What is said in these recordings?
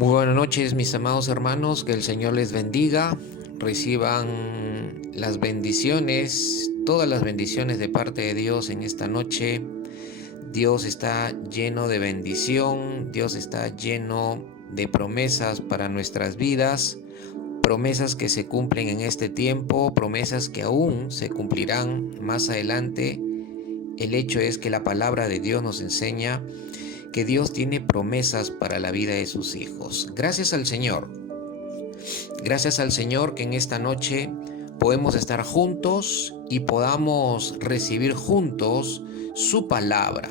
Muy buenas noches, mis amados hermanos, que el Señor les bendiga, reciban las bendiciones, todas las bendiciones de parte de Dios en esta noche. Dios está lleno de bendición, Dios está lleno de promesas para nuestras vidas, promesas que se cumplen en este tiempo, promesas que aún se cumplirán más adelante. El hecho es que la palabra de Dios nos enseña que Dios tiene promesas para la vida de sus hijos. Gracias al Señor que en esta noche podemos estar juntos y podamos recibir juntos su palabra.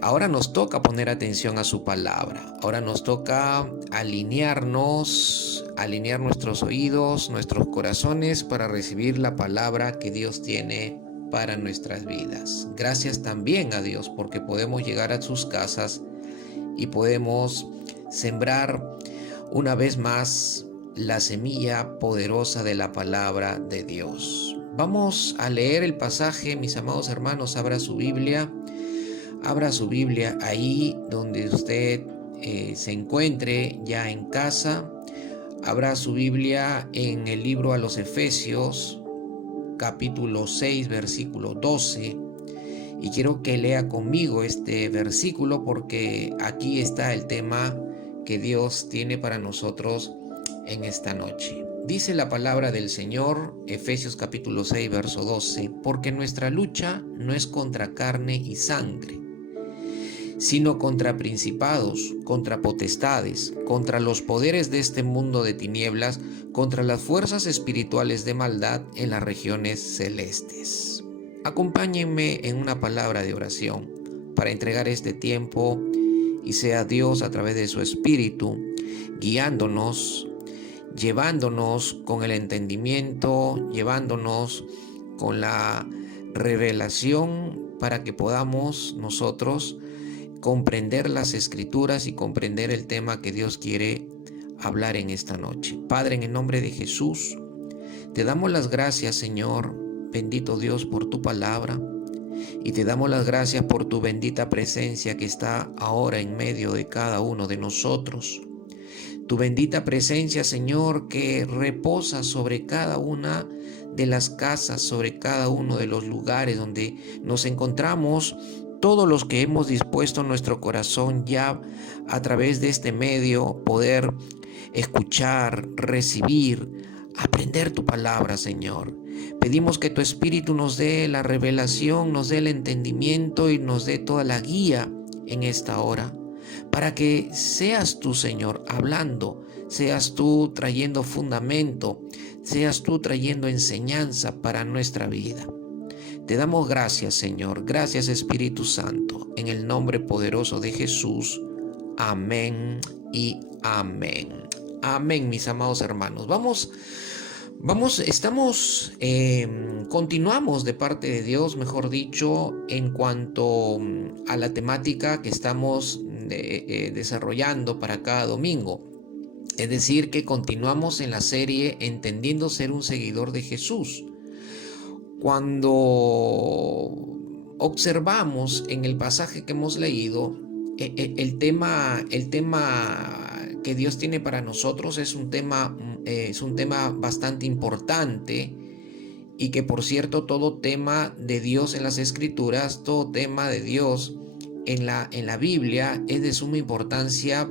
Ahora nos toca poner atención a su palabra. Ahora nos toca alinear nuestros oídos, nuestros corazones para recibir la palabra que Dios tiene para nuestras vidas. Gracias también a Dios porque podemos llegar a sus casas y podemos sembrar una vez más la semilla poderosa de la palabra de Dios. Vamos a leer el pasaje, mis amados hermanos. Abra su Biblia ahí donde usted se encuentre ya en casa. Abra su Biblia en el libro a los Efesios, capítulo 6, versículo 12. Y quiero que lea conmigo este versículo porque aquí está el tema que Dios tiene para nosotros en esta noche. Dice la palabra del Señor, Efesios capítulo 6, verso 12, porque nuestra lucha no es contra carne y sangre, sino contra principados, contra potestades, contra los poderes de este mundo de tinieblas, contra las fuerzas espirituales de maldad en las regiones celestes. Acompáñenme en una palabra de oración para entregar este tiempo y sea Dios a través de su Espíritu guiándonos, llevándonos con el entendimiento, llevándonos con la revelación para que podamos nosotros comprender las Escrituras y comprender el tema que Dios quiere hablar en esta noche. Padre, en el nombre de Jesús, te damos las gracias, Señor, bendito Dios, por tu palabra, y te damos las gracias por tu bendita presencia que está ahora en medio de cada uno de nosotros. Tu bendita presencia, Señor, que reposa sobre cada una de las casas, sobre cada uno de los lugares donde nos encontramos, todos los que hemos dispuesto nuestro corazón ya a través de este medio, poder escuchar, recibir, aprender tu palabra, Señor. Pedimos que tu Espíritu nos dé la revelación, nos dé el entendimiento y nos dé toda la guía en esta hora, para que seas tú, Señor, hablando, seas tú trayendo fundamento, seas tú trayendo enseñanza para nuestra vida. Te damos gracias, Señor. Gracias, Espíritu Santo. En el nombre poderoso de Jesús. Amén y amén. Amén, mis amados hermanos. Continuamos de parte de Dios, mejor dicho, en cuanto a la temática que estamos desarrollando para cada domingo. Es decir, que continuamos en la serie Entendiendo ser un seguidor de Jesús. Cuando observamos en el pasaje que hemos leído, el tema que Dios tiene para nosotros es un tema bastante importante, y que, por cierto, todo tema de Dios en las Escrituras, todo tema de Dios en la Biblia es de suma importancia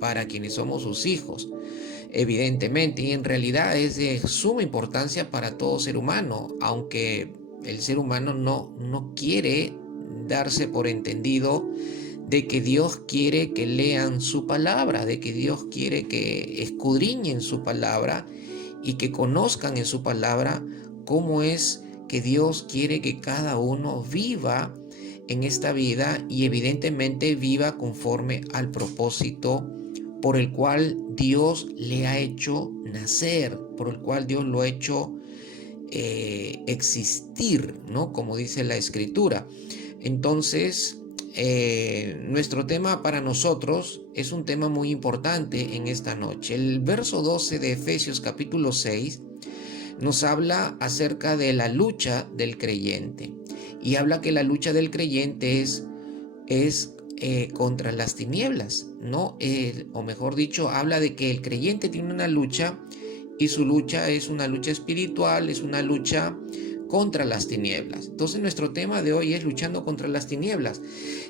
para quienes somos sus hijos, evidentemente, y en realidad es de suma importancia para todo ser humano, aunque el ser humano no quiere darse por entendido de que Dios quiere que lean su palabra, de que Dios quiere que escudriñen su palabra y que conozcan en su palabra cómo es que Dios quiere que cada uno viva en esta vida, y evidentemente viva conforme al propósito por el cual Dios le ha hecho nacer, por el cual Dios lo ha hecho existir, ¿no? Como dice la Escritura. Entonces, nuestro tema para nosotros es un tema muy importante en esta noche. El verso 12 de Efesios capítulo 6 nos habla acerca de la lucha del creyente, y habla que la lucha del creyente es contra las tinieblas, ¿no? O mejor dicho, habla de que el creyente tiene una lucha y su lucha es una lucha espiritual, es una lucha contra las tinieblas. Entonces nuestro tema de hoy es luchando contra las tinieblas.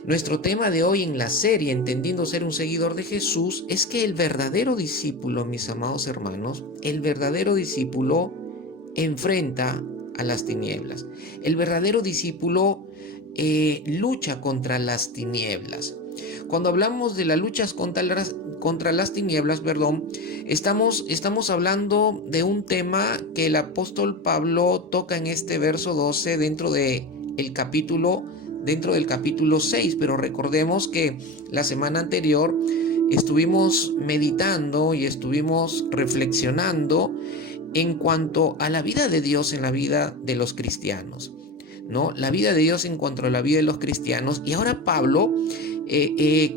Nuestro tema de hoy en la serie Entendiendo ser un seguidor de Jesús es que el verdadero discípulo, mis amados hermanos, el verdadero discípulo enfrenta a las tinieblas. El verdadero discípulo lucha contra las tinieblas. Cuando hablamos de las luchas contra las tinieblas, estamos hablando de un tema que el apóstol Pablo toca en este verso 12 dentro del capítulo 6, pero recordemos que la semana anterior estuvimos meditando y estuvimos reflexionando en cuanto a la vida de Dios en la vida de los cristianos, ¿no? La vida de Dios en cuanto a la vida de los cristianos. Y ahora Pablo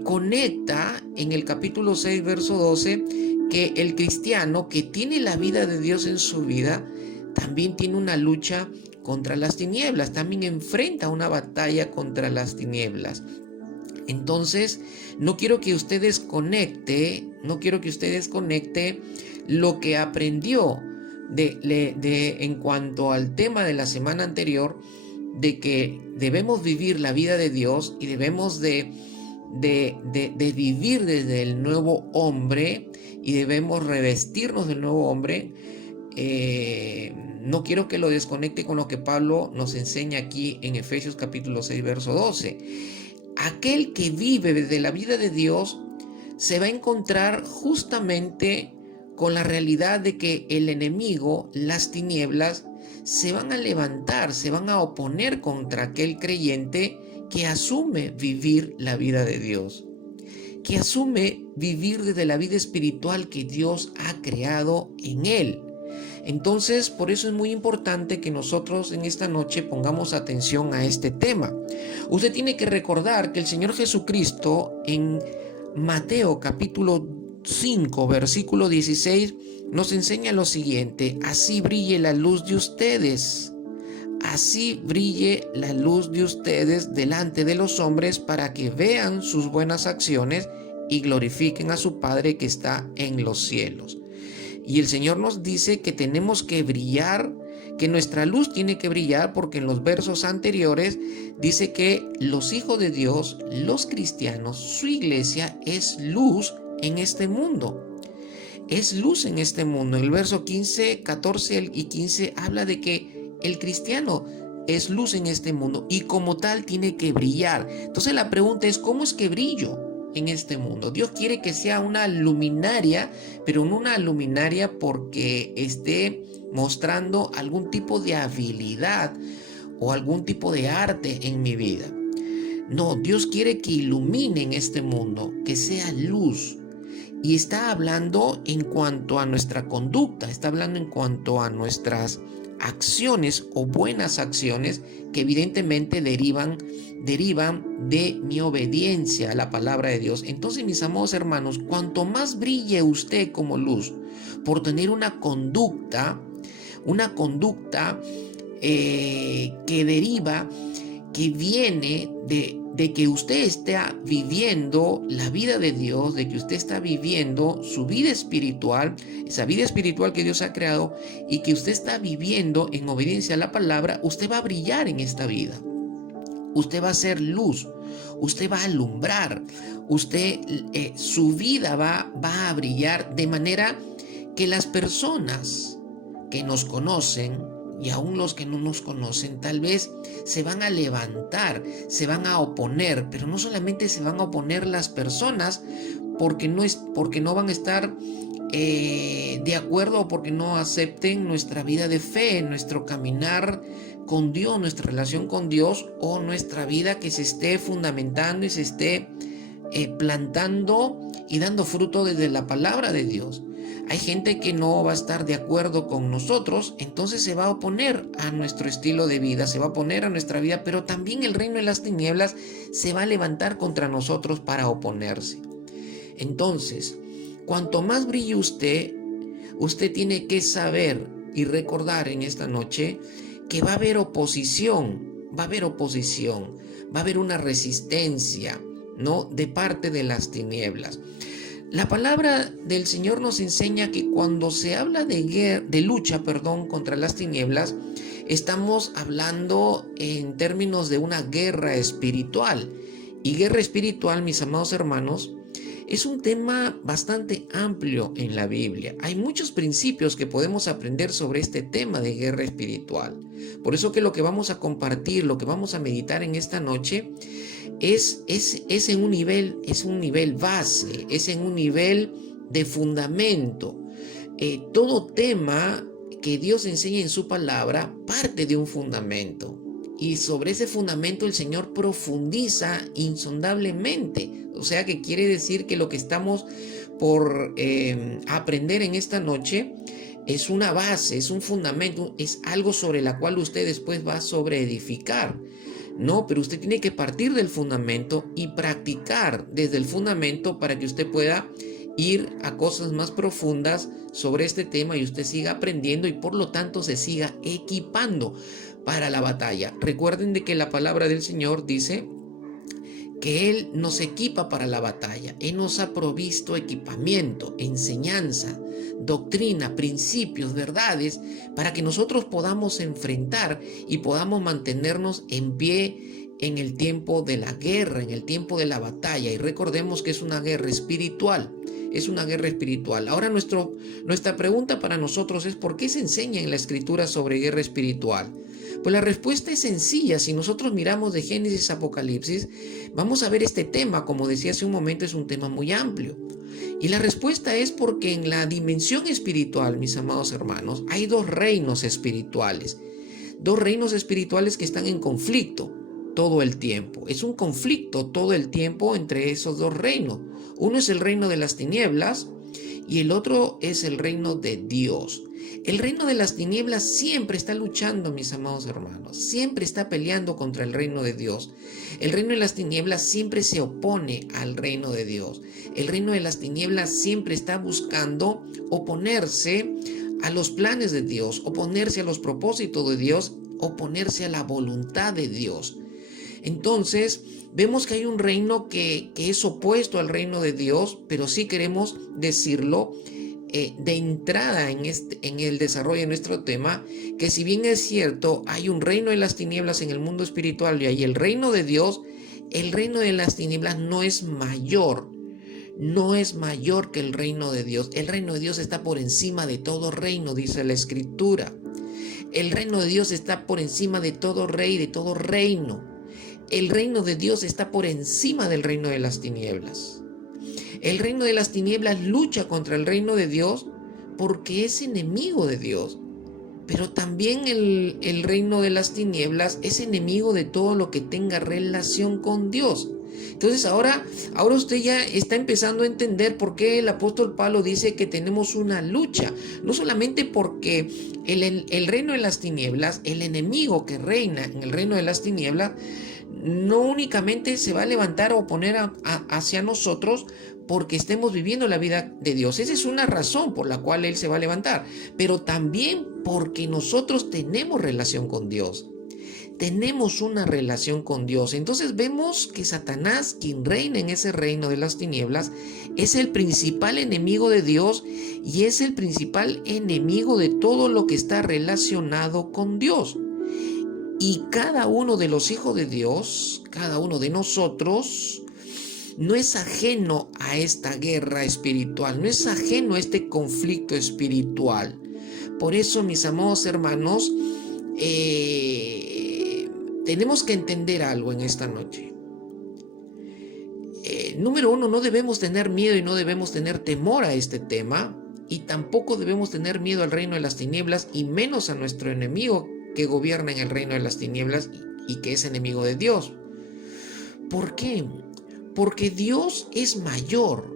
conecta en el capítulo 6, verso 12, que el cristiano que tiene la vida de Dios en su vida también tiene una lucha contra las tinieblas, también enfrenta una batalla contra las tinieblas. Entonces, no quiero que usted desconecte lo que aprendió en cuanto al tema de la semana anterior, de que debemos vivir la vida de Dios y debemos de vivir desde el nuevo hombre y debemos revestirnos del nuevo hombre. No quiero que lo desconecte con lo que Pablo nos enseña aquí en Efesios capítulo 6, verso 12. Aquel que vive desde la vida de Dios se va a encontrar justamente con la realidad de que el enemigo, las tinieblas, se van a levantar, se van a oponer contra aquel creyente que asume vivir la vida de Dios, que asume vivir desde la vida espiritual que Dios ha creado en él. Entonces, por eso es muy importante que nosotros en esta noche pongamos atención a este tema. Usted tiene que recordar que el Señor Jesucristo en Mateo capítulo 5, versículo 16, nos enseña lo siguiente: así brille la luz de ustedes. Así brille la luz de ustedes delante de los hombres para que vean sus buenas acciones y glorifiquen a su Padre que está en los cielos. Y el Señor nos dice que tenemos que brillar, que nuestra luz tiene que brillar, porque en los versos anteriores dice que los hijos de Dios, los cristianos, su iglesia es luz en este mundo. Es luz en este mundo. El verso 15, 14 y 15 habla de que el cristiano es luz en este mundo y como tal tiene que brillar. Entonces la pregunta es, ¿cómo es que brillo en este mundo? Dios quiere que sea una luminaria, pero no una luminaria porque esté mostrando algún tipo de habilidad o algún tipo de arte en mi vida. No, Dios quiere que ilumine en este mundo, que sea luz. Y está hablando en cuanto a nuestra conducta, está hablando en cuanto a nuestras acciones o buenas acciones que evidentemente derivan de mi obediencia a la palabra de Dios. Entonces, mis amados hermanos, cuanto más brille usted como luz por tener una conducta que viene de que usted está viviendo la vida de Dios, de que usted está viviendo su vida espiritual, esa vida espiritual que Dios ha creado y que usted está viviendo en obediencia a la palabra, usted va a brillar en esta vida. Usted va a ser luz, usted va a alumbrar, su vida va a brillar de manera que las personas que nos conocen y aún los que no nos conocen tal vez se van a levantar, se van a oponer, pero no solamente se van a oponer las personas porque no van a estar de acuerdo o porque no acepten nuestra vida de fe, nuestro caminar con Dios, nuestra relación con Dios o nuestra vida que se esté fundamentando y se esté plantando y dando fruto desde la palabra de Dios. Hay gente que no va a estar de acuerdo con nosotros, entonces se va a oponer a nuestro estilo de vida, se va a oponer a nuestra vida, pero también el reino de las tinieblas se va a levantar contra nosotros para oponerse. Entonces, cuanto más brille usted tiene que saber y recordar en esta noche que va a haber oposición, va a haber una resistencia, ¿no? De parte de las tinieblas. La palabra del Señor nos enseña que cuando se habla de lucha, contra las tinieblas, estamos hablando en términos de una guerra espiritual. Y guerra espiritual, mis amados hermanos, es un tema bastante amplio en la Biblia. Hay muchos principios que podemos aprender sobre este tema de guerra espiritual. Por eso que lo que vamos a compartir, lo que vamos a meditar en esta noche, es en un nivel base, es en un nivel de fundamento. Todo tema que Dios enseña en su palabra parte de un fundamento. Y sobre ese fundamento el Señor profundiza insondablemente. O sea que quiere decir que lo que estamos por aprender en esta noche es una base, es un fundamento, es algo sobre la cual usted después va a sobreedificar. No, pero usted tiene que partir del fundamento y practicar desde el fundamento para que usted pueda ir a cosas más profundas sobre este tema y usted siga aprendiendo y por lo tanto se siga equipando para la batalla. Recuerden de que la palabra del Señor dice que Él nos equipa para la batalla. Él nos ha provisto equipamiento, enseñanza, doctrina, principios, verdades, para que nosotros podamos enfrentar y podamos mantenernos en pie en el tiempo de la guerra, en el tiempo de la batalla. Y recordemos que es una guerra espiritual. Es una guerra espiritual. Ahora nuestra pregunta para nosotros es: ¿por qué se enseña en la Escritura sobre guerra espiritual? Pues la respuesta es sencilla. Si nosotros miramos de Génesis a Apocalipsis, vamos a ver este tema. Como decía hace un momento, es un tema muy amplio. Y la respuesta es porque en la dimensión espiritual, mis amados hermanos, hay dos reinos espirituales. Dos reinos espirituales que están en conflicto todo el tiempo. Es un conflicto todo el tiempo entre esos dos reinos. Uno es el reino de las tinieblas y el otro es el reino de Dios. El reino de las tinieblas siempre está luchando, mis amados hermanos, siempre está peleando contra el reino de Dios. El reino de las tinieblas siempre se opone al reino de Dios. El reino de las tinieblas siempre está buscando oponerse a los planes de Dios, oponerse a los propósitos de Dios, oponerse a la voluntad de Dios. Entonces, vemos que hay un reino que es opuesto al reino de Dios, pero sí queremos decirlo de entrada en el desarrollo de nuestro tema, que si bien es cierto, hay un reino de las tinieblas en el mundo espiritual y hay el reino de Dios, el reino de las tinieblas no es mayor que el reino de Dios. El reino de Dios está por encima de todo reino, dice la Escritura. El reino de Dios está por encima de todo rey, de todo reino. El reino de Dios está por encima del reino de las tinieblas. El reino de las tinieblas lucha contra el reino de Dios porque es enemigo de Dios. Pero también el reino de las tinieblas es enemigo de todo lo que tenga relación con Dios. Entonces ahora usted ya está empezando a entender por qué el apóstol Pablo dice que tenemos una lucha. No solamente porque el reino de las tinieblas, el enemigo que reina en el reino de las tinieblas, no únicamente se va a levantar o oponer hacia nosotros porque estemos viviendo la vida de Dios. Esa es una razón por la cual Él se va a levantar, pero también porque nosotros tenemos relación con Dios. Tenemos una relación con Dios. Entonces vemos que Satanás, quien reina en ese reino de las tinieblas, es el principal enemigo de Dios y es el principal enemigo de todo lo que está relacionado con Dios. Y cada uno de los hijos de Dios, cada uno de nosotros, no es ajeno a esta guerra espiritual, no es ajeno a este conflicto espiritual. Por eso, mis amados hermanos, tenemos que entender algo en esta noche. Número uno, no debemos tener miedo y no debemos tener temor a este tema, y tampoco debemos tener miedo al reino de las tinieblas y menos a nuestro enemigo que gobierna en el reino de las tinieblas y que es enemigo de Dios. ¿Por qué? Porque Dios es mayor.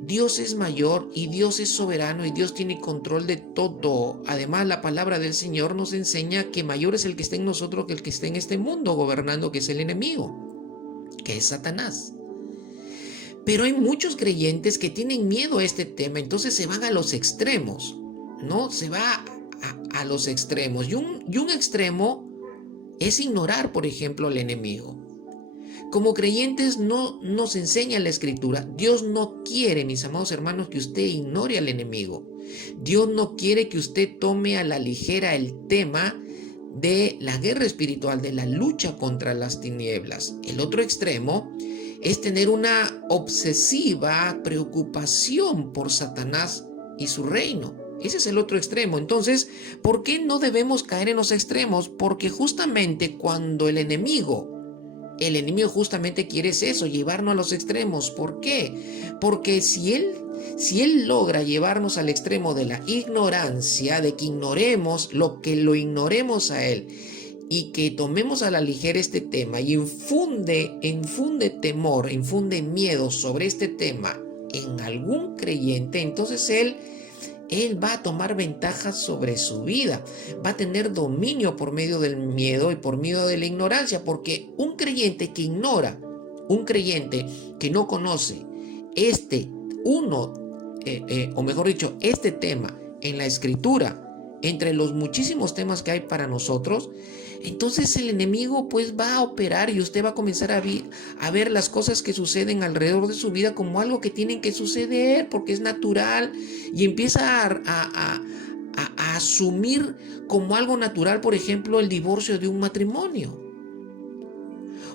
Dios es mayor y Dios es soberano y Dios tiene control de todo. Además, la palabra del Señor nos enseña que mayor es el que está en nosotros que el que está en este mundo gobernando, que es el enemigo, que es Satanás. Pero hay muchos creyentes que tienen miedo a este tema, entonces se van a los extremos, ¿no? Se va a los extremos. Y un extremo es ignorar, por ejemplo, al enemigo. Como creyentes no nos enseña la Escritura. Dios no quiere, mis amados hermanos, que usted ignore al enemigo. Dios no quiere que usted tome a la ligera el tema de la guerra espiritual, de la lucha contra las tinieblas. El otro extremo es tener una obsesiva preocupación por Satanás y su reino. Ese es el otro extremo. Entonces, ¿por qué no debemos caer en los extremos? Porque justamente cuando el enemigo justamente quiere eso, llevarnos a los extremos. ¿Por qué? Porque si él logra llevarnos al extremo de la ignorancia, de que ignoremos lo ignoremos a él y que tomemos a la ligera este tema y infunde temor, infunde miedo sobre este tema en algún creyente, entonces él va a tomar ventaja sobre su vida, va a tener dominio por medio del miedo y por medio de la ignorancia, porque un creyente que ignora, un creyente que no conoce este tema en la Escritura, entre los muchísimos temas que hay para nosotros, entonces el enemigo pues va a operar y usted va a comenzar a ver las cosas que suceden alrededor de su vida como algo que tienen que suceder porque es natural, y empieza a asumir como algo natural, por ejemplo, el divorcio de un matrimonio.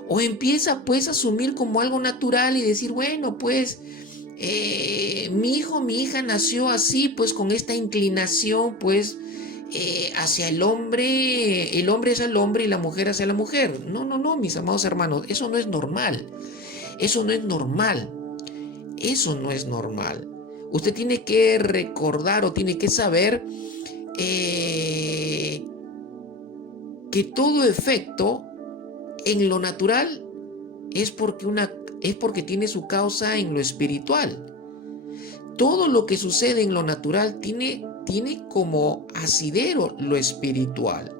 O empieza pues a asumir como algo natural y decir, bueno, pues mi hijo, mi hija nació así, pues con esta inclinación, pues hacia el hombre es al hombre y la mujer hacia la mujer. No, mis amados hermanos, eso no es normal. Eso no es normal. Eso no es normal. Usted tiene que recordar o tiene que saber que todo efecto en lo natural es porque tiene su causa en lo espiritual. Todo lo que sucede en lo natural tiene como asidero lo espiritual.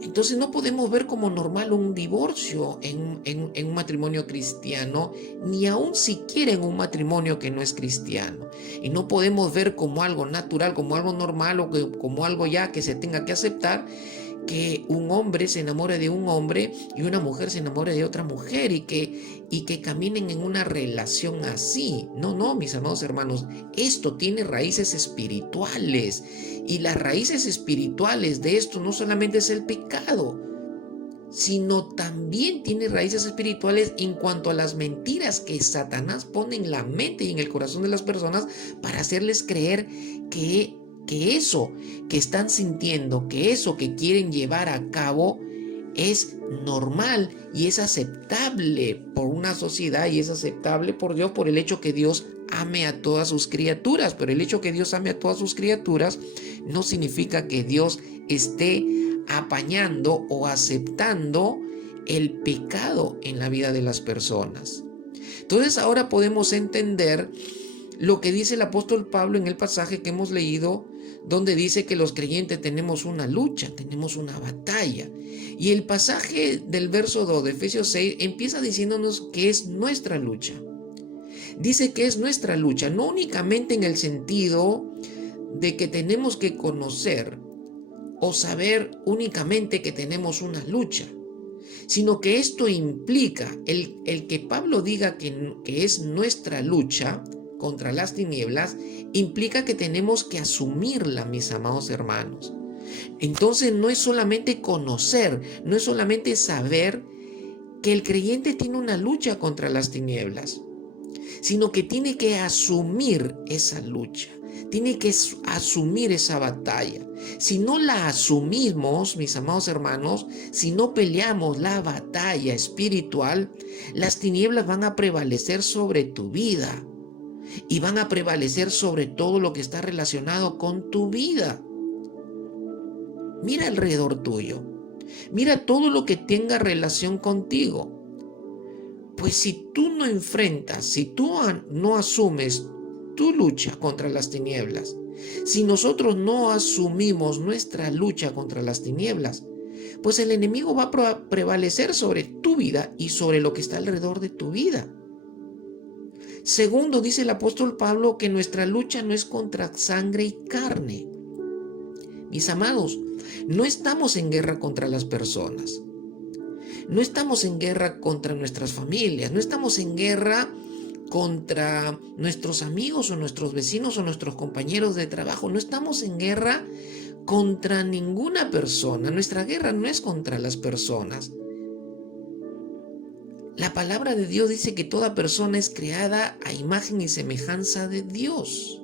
Entonces no podemos ver como normal un divorcio en un matrimonio cristiano, ni aún siquiera en un matrimonio que no es cristiano. Y no podemos ver como algo natural, como algo normal o como algo ya que se tenga que aceptar, que un hombre se enamore de un hombre y una mujer se enamore de otra mujer y que caminen en una relación así. No, mis amados hermanos, esto tiene raíces espirituales, y las raíces espirituales de esto no solamente es el pecado, sino también tiene raíces espirituales en cuanto a las mentiras que Satanás pone en la mente y en el corazón de las personas para hacerles creer que eso que están sintiendo, que eso que quieren llevar a cabo es normal y es aceptable por una sociedad y es aceptable por Dios, por el hecho que Dios ame a todas sus criaturas. Pero el hecho que Dios ame a todas sus criaturas no significa que Dios esté apañando o aceptando el pecado en la vida de las personas. Entonces ahora podemos entender lo que dice el apóstol Pablo en el pasaje que hemos leído, donde dice que los creyentes tenemos una lucha, tenemos una batalla. Y el pasaje del verso 2 de Efesios 6 empieza diciéndonos que es nuestra lucha. Dice que es nuestra lucha, no únicamente en el sentido de que tenemos que conocer o saber únicamente que tenemos una lucha, sino que esto implica el que Pablo diga que es nuestra lucha contra las tinieblas, implica que tenemos que asumirla, mis amados hermanos. Entonces no es solamente conocer, no es solamente saber que el creyente tiene una lucha contra las tinieblas, sino que tiene que asumir esa lucha, tiene que asumir esa batalla. Si no la asumimos, mis amados hermanos, si no peleamos la batalla espiritual, las tinieblas van a prevalecer sobre tu vida y van a prevalecer sobre todo lo que está relacionado con tu vida. Mira alrededor tuyo, mira todo lo que tenga relación contigo. Pues si tú no enfrentas, si tú no asumes tu lucha contra las tinieblas, si nosotros no asumimos nuestra lucha contra las tinieblas, pues el enemigo va a prevalecer sobre tu vida y sobre lo que está alrededor de tu vida. Segundo, dice el apóstol Pablo que nuestra lucha no es contra sangre y carne. Mis amados, no estamos en guerra contra las personas. No estamos en guerra contra nuestras familias, no estamos en guerra contra nuestros amigos o nuestros vecinos o nuestros compañeros de trabajo, no estamos en guerra contra ninguna persona. Nuestra guerra no es contra las personas. La palabra de Dios dice que toda persona es creada a imagen y semejanza de Dios.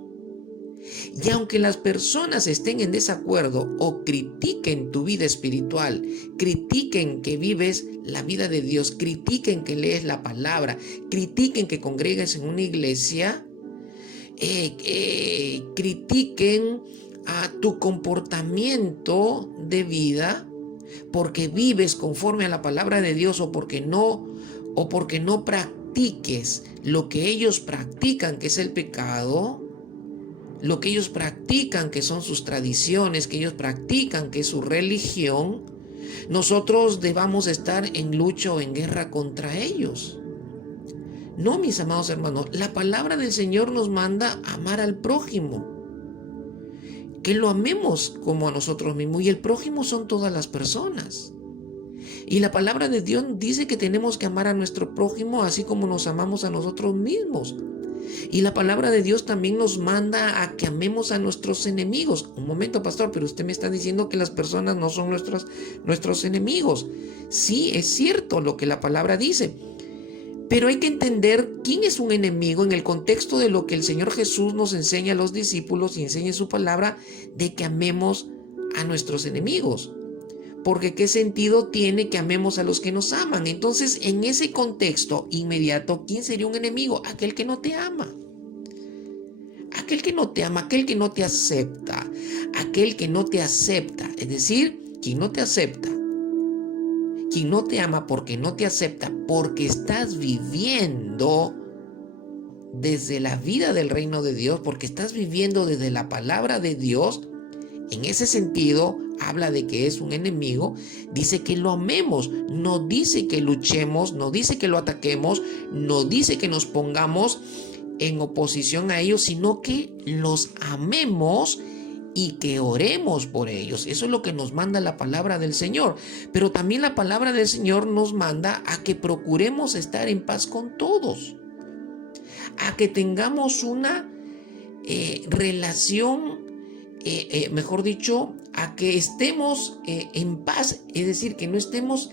Y aunque las personas estén en desacuerdo o critiquen tu vida espiritual, critiquen que vives la vida de Dios, critiquen que lees la palabra, critiquen que congregues en una iglesia, critiquen a tu comportamiento de vida, porque vives conforme a la palabra de Dios o porque no practiques lo que ellos practican, que es el pecado, lo que ellos practican, que son sus tradiciones, que ellos practican, que es su religión, nosotros debamos estar en lucha o en guerra contra ellos. No, mis amados hermanos, la palabra del Señor nos manda a amar al prójimo, que lo amemos como a nosotros mismos, y el prójimo son todas las personas. Y la palabra de Dios dice que tenemos que amar a nuestro prójimo así como nos amamos a nosotros mismos. Y la palabra de Dios también nos manda a que amemos a nuestros enemigos. Un momento, pastor, pero usted me está diciendo que las personas no son nuestros enemigos. Sí, es cierto lo que la palabra dice. Pero hay que entender quién es un enemigo en el contexto de lo que el Señor Jesús nos enseña a los discípulos y enseña en su palabra, de que amemos a nuestros enemigos. Porque ¿qué sentido tiene que amemos a los que nos aman? Entonces, en ese contexto inmediato, ¿quién sería un enemigo? Aquel que no te ama. Aquel que no te ama, aquel que no te acepta. Aquel que no te acepta. Es decir, quien no te acepta. Quien no te ama porque no te acepta, porque estás viviendo desde la vida del reino de Dios, porque estás viviendo desde la palabra de Dios. En ese sentido, habla de que es un enemigo, dice que lo amemos, no dice que luchemos, no dice que lo ataquemos, no dice que nos pongamos en oposición a ellos, sino que los amemos y que oremos por ellos. Eso es lo que nos manda la palabra del Señor. Pero también la palabra del Señor nos manda a que procuremos estar en paz con todos, a que tengamos una relación, mejor dicho, a que estemos en paz, es decir, que no estemos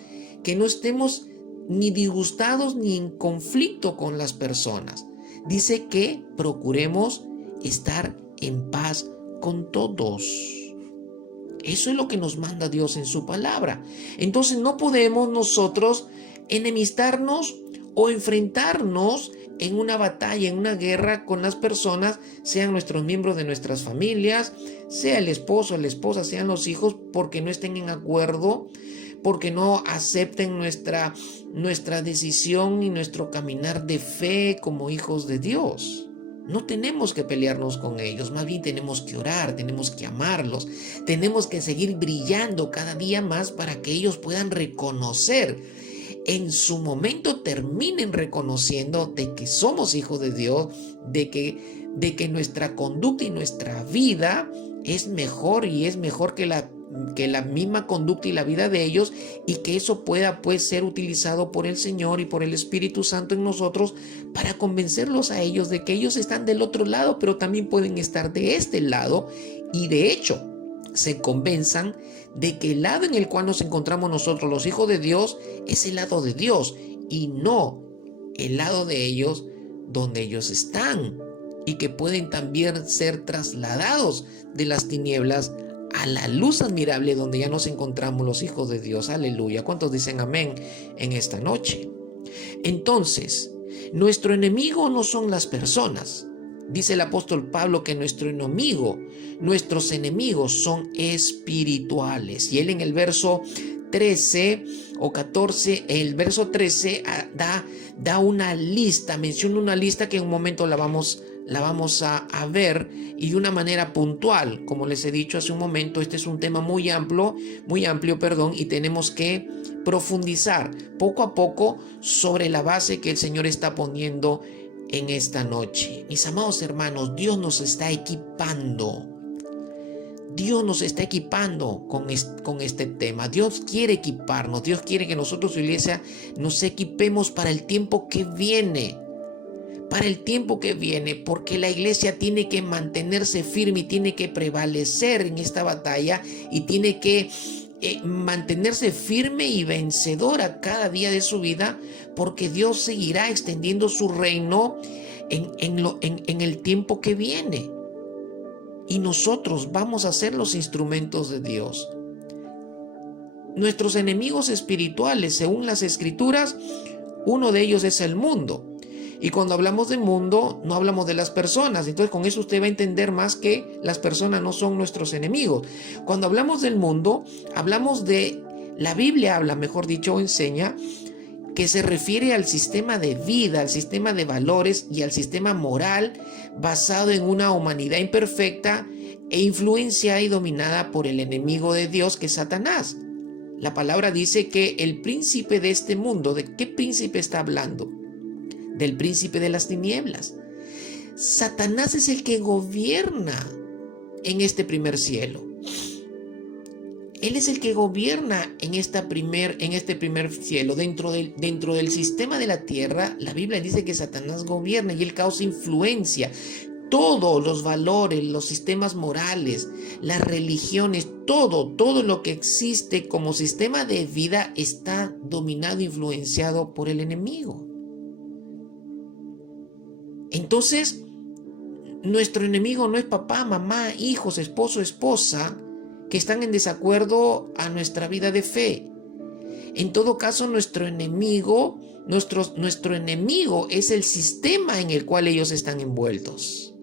ni disgustados ni en conflicto con las personas. Dice que procuremos estar en paz con todos. Eso es lo que nos manda Dios en su palabra. Entonces no podemos nosotros enemistarnos o enfrentarnos en una batalla, en una guerra con las personas, sean nuestros miembros de nuestras familias, sea el esposo, la esposa, sean los hijos, porque no estén en acuerdo, porque no acepten nuestra decisión y nuestro caminar de fe como hijos de Dios. No tenemos que pelearnos con ellos, más bien tenemos que orar, tenemos que amarlos, tenemos que seguir brillando cada día más para que ellos puedan reconocer, en su momento terminen reconociendo de que somos hijos de Dios, de que nuestra conducta y nuestra vida es mejor, y es mejor que la misma conducta y la vida de ellos, y que eso pueda pues ser utilizado por el Señor y por el Espíritu Santo en nosotros para convencerlos a ellos de que ellos están del otro lado, pero también pueden estar de este lado, y de hecho se convenzan de que el lado en el cual nos encontramos nosotros, los hijos de Dios, es el lado de Dios y no el lado de ellos donde ellos están, y que pueden también ser trasladados de las tinieblas a la luz admirable donde ya nos encontramos los hijos de Dios. Aleluya. ¿Cuántos dicen amén en esta noche? Entonces, nuestro enemigo no son las personas. Dice el apóstol Pablo que nuestros enemigos son espirituales. Y él en el verso 13 o 14, el verso 13 da una lista, menciona una lista que en un momento la vamos a ver, y de una manera puntual. Como les he dicho hace un momento, este es un tema muy amplio, y tenemos que profundizar poco a poco sobre la base que el Señor está poniendo en esta noche. Mis amados hermanos, Dios nos está equipando. Dios nos está equipando con este tema. Dios quiere equiparnos. Dios quiere que nosotros, su iglesia, nos equipemos para el tiempo que viene. Para el tiempo que viene, porque la iglesia tiene que mantenerse firme y tiene que prevalecer en esta batalla y tiene que mantenerse firme y vencedora cada día de su vida, porque Dios seguirá extendiendo su reino en el tiempo que viene. Y nosotros vamos a ser los instrumentos de Dios. Nuestros enemigos espirituales, según las Escrituras, uno de ellos es el mundo. Y cuando hablamos de mundo, no hablamos de las personas. Entonces, con eso usted va a entender más que las personas no son nuestros enemigos. Cuando hablamos del mundo, hablamos de, la Biblia habla, mejor dicho, enseña, que se refiere al sistema de vida, al sistema de valores y al sistema moral basado en una humanidad imperfecta e influenciada y dominada por el enemigo de Dios, que es Satanás. La palabra dice que el príncipe de este mundo, ¿de qué príncipe está hablando? Del príncipe de las tinieblas. Satanás es el que gobierna en este primer cielo. Él es el que gobierna en este primer cielo. Dentro del sistema de la tierra, la Biblia dice que Satanás gobierna y él causa influencia. Todos los valores, los sistemas morales, las religiones, todo lo que existe como sistema de vida está dominado e influenciado por el enemigo. Entonces, nuestro enemigo no es papá, mamá, hijos, esposo, esposa, que están en desacuerdo a nuestra vida de fe. En todo caso, nuestro enemigo es el sistema en el cual ellos están envueltos,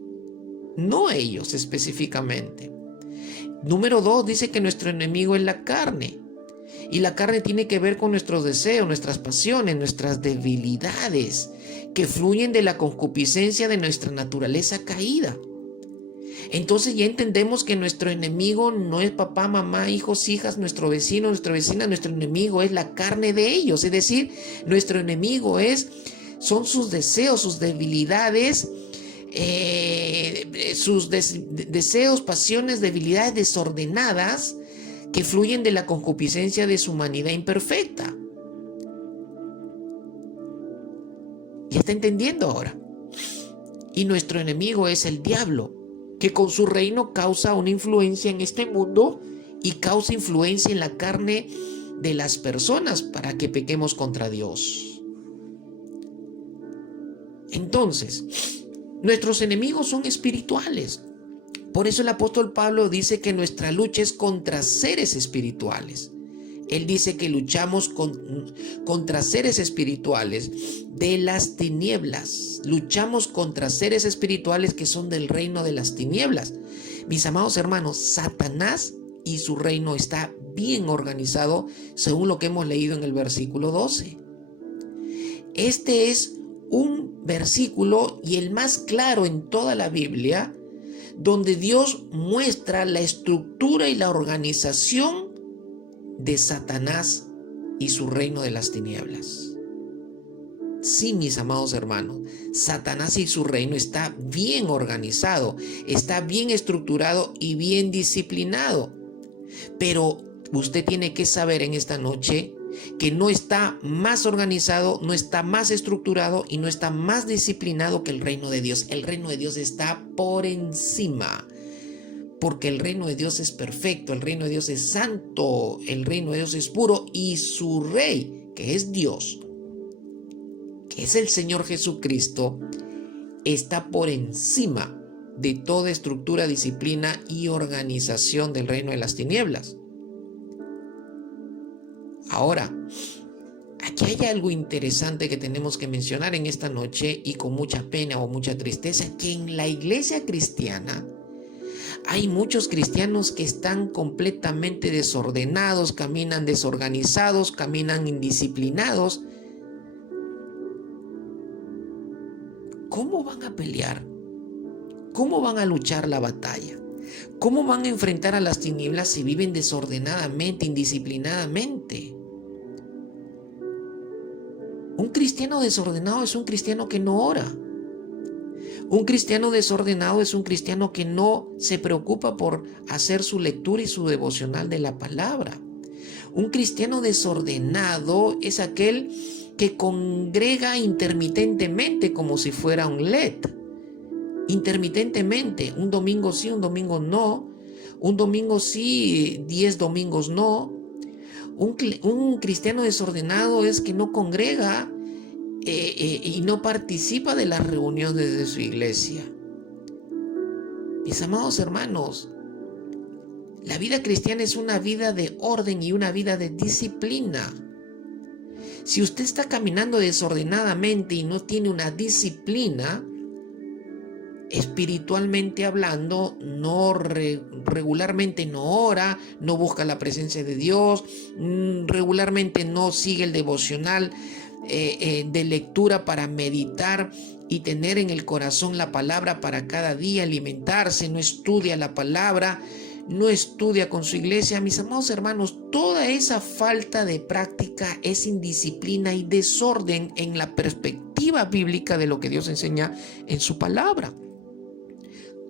no ellos específicamente. Número 2, dice que nuestro enemigo es la carne. Y la carne tiene que ver con nuestros deseos, nuestras pasiones, nuestras debilidades, que fluyen de la concupiscencia de nuestra naturaleza caída. Entonces ya entendemos que nuestro enemigo no es papá, mamá, hijos, hijas, nuestro vecino, nuestra vecina. Nuestro enemigo es la carne de ellos. Es decir, nuestro enemigo son sus deseos, sus debilidades, sus deseos, pasiones, debilidades desordenadas que fluyen de la concupiscencia de su humanidad imperfecta. ¿Ya está entendiendo ahora? Y nuestro enemigo es el diablo, que con su reino causa una influencia en este mundo y causa influencia en la carne de las personas para que pequemos contra Dios. Entonces, nuestros enemigos son espirituales. Por eso el apóstol Pablo dice que nuestra lucha es contra seres espirituales. Él dice que luchamos contra seres espirituales de las tinieblas. Luchamos contra seres espirituales que son del reino de las tinieblas. Mis amados hermanos, Satanás y su reino está bien organizado según lo que hemos leído en el versículo 12. Este es un versículo y el más claro en toda la Biblia, donde Dios muestra la estructura y la organización de Satanás y su reino de las tinieblas. Sí, mis amados hermanos, Satanás y su reino está bien organizado, está bien estructurado y bien disciplinado. Pero usted tiene que saber en esta noche que no está más organizado, no está más estructurado y no está más disciplinado que el reino de Dios. El reino de Dios está por encima, porque el reino de Dios es perfecto, el reino de Dios es santo, el reino de Dios es puro y su rey, que es Dios, que es el Señor Jesucristo, está por encima de toda estructura, disciplina y organización del reino de las tinieblas. Ahora, aquí hay algo interesante que tenemos que mencionar en esta noche y con mucha pena o mucha tristeza, que en la iglesia cristiana hay muchos cristianos que están completamente desordenados, caminan desorganizados, caminan indisciplinados. ¿Cómo van a pelear? ¿Cómo van a luchar la batalla? ¿Cómo van a enfrentar a las tinieblas si viven desordenadamente, indisciplinadamente? Un cristiano desordenado es un cristiano que no ora. Un cristiano desordenado es un cristiano que no se preocupa por hacer su lectura y su devocional de la palabra. Un cristiano desordenado es aquel que congrega intermitentemente como si fuera un LED. Intermitentemente, un domingo sí, un domingo no. Un domingo sí, 10 domingos no. Un cristiano desordenado es que no congrega y no participa de las reuniones de su iglesia. Mis amados hermanos, la vida cristiana es una vida de orden y una vida de disciplina. Si usted está caminando desordenadamente y no tiene una disciplina, espiritualmente hablando, regularmente no ora, no busca la presencia de Dios, regularmente no sigue el devocional de lectura para meditar y tener en el corazón la palabra para cada día alimentarse, no estudia la palabra, no estudia con su iglesia. Mis amados hermanos, toda esa falta de práctica es indisciplina y desorden en la perspectiva bíblica de lo que Dios enseña en su palabra.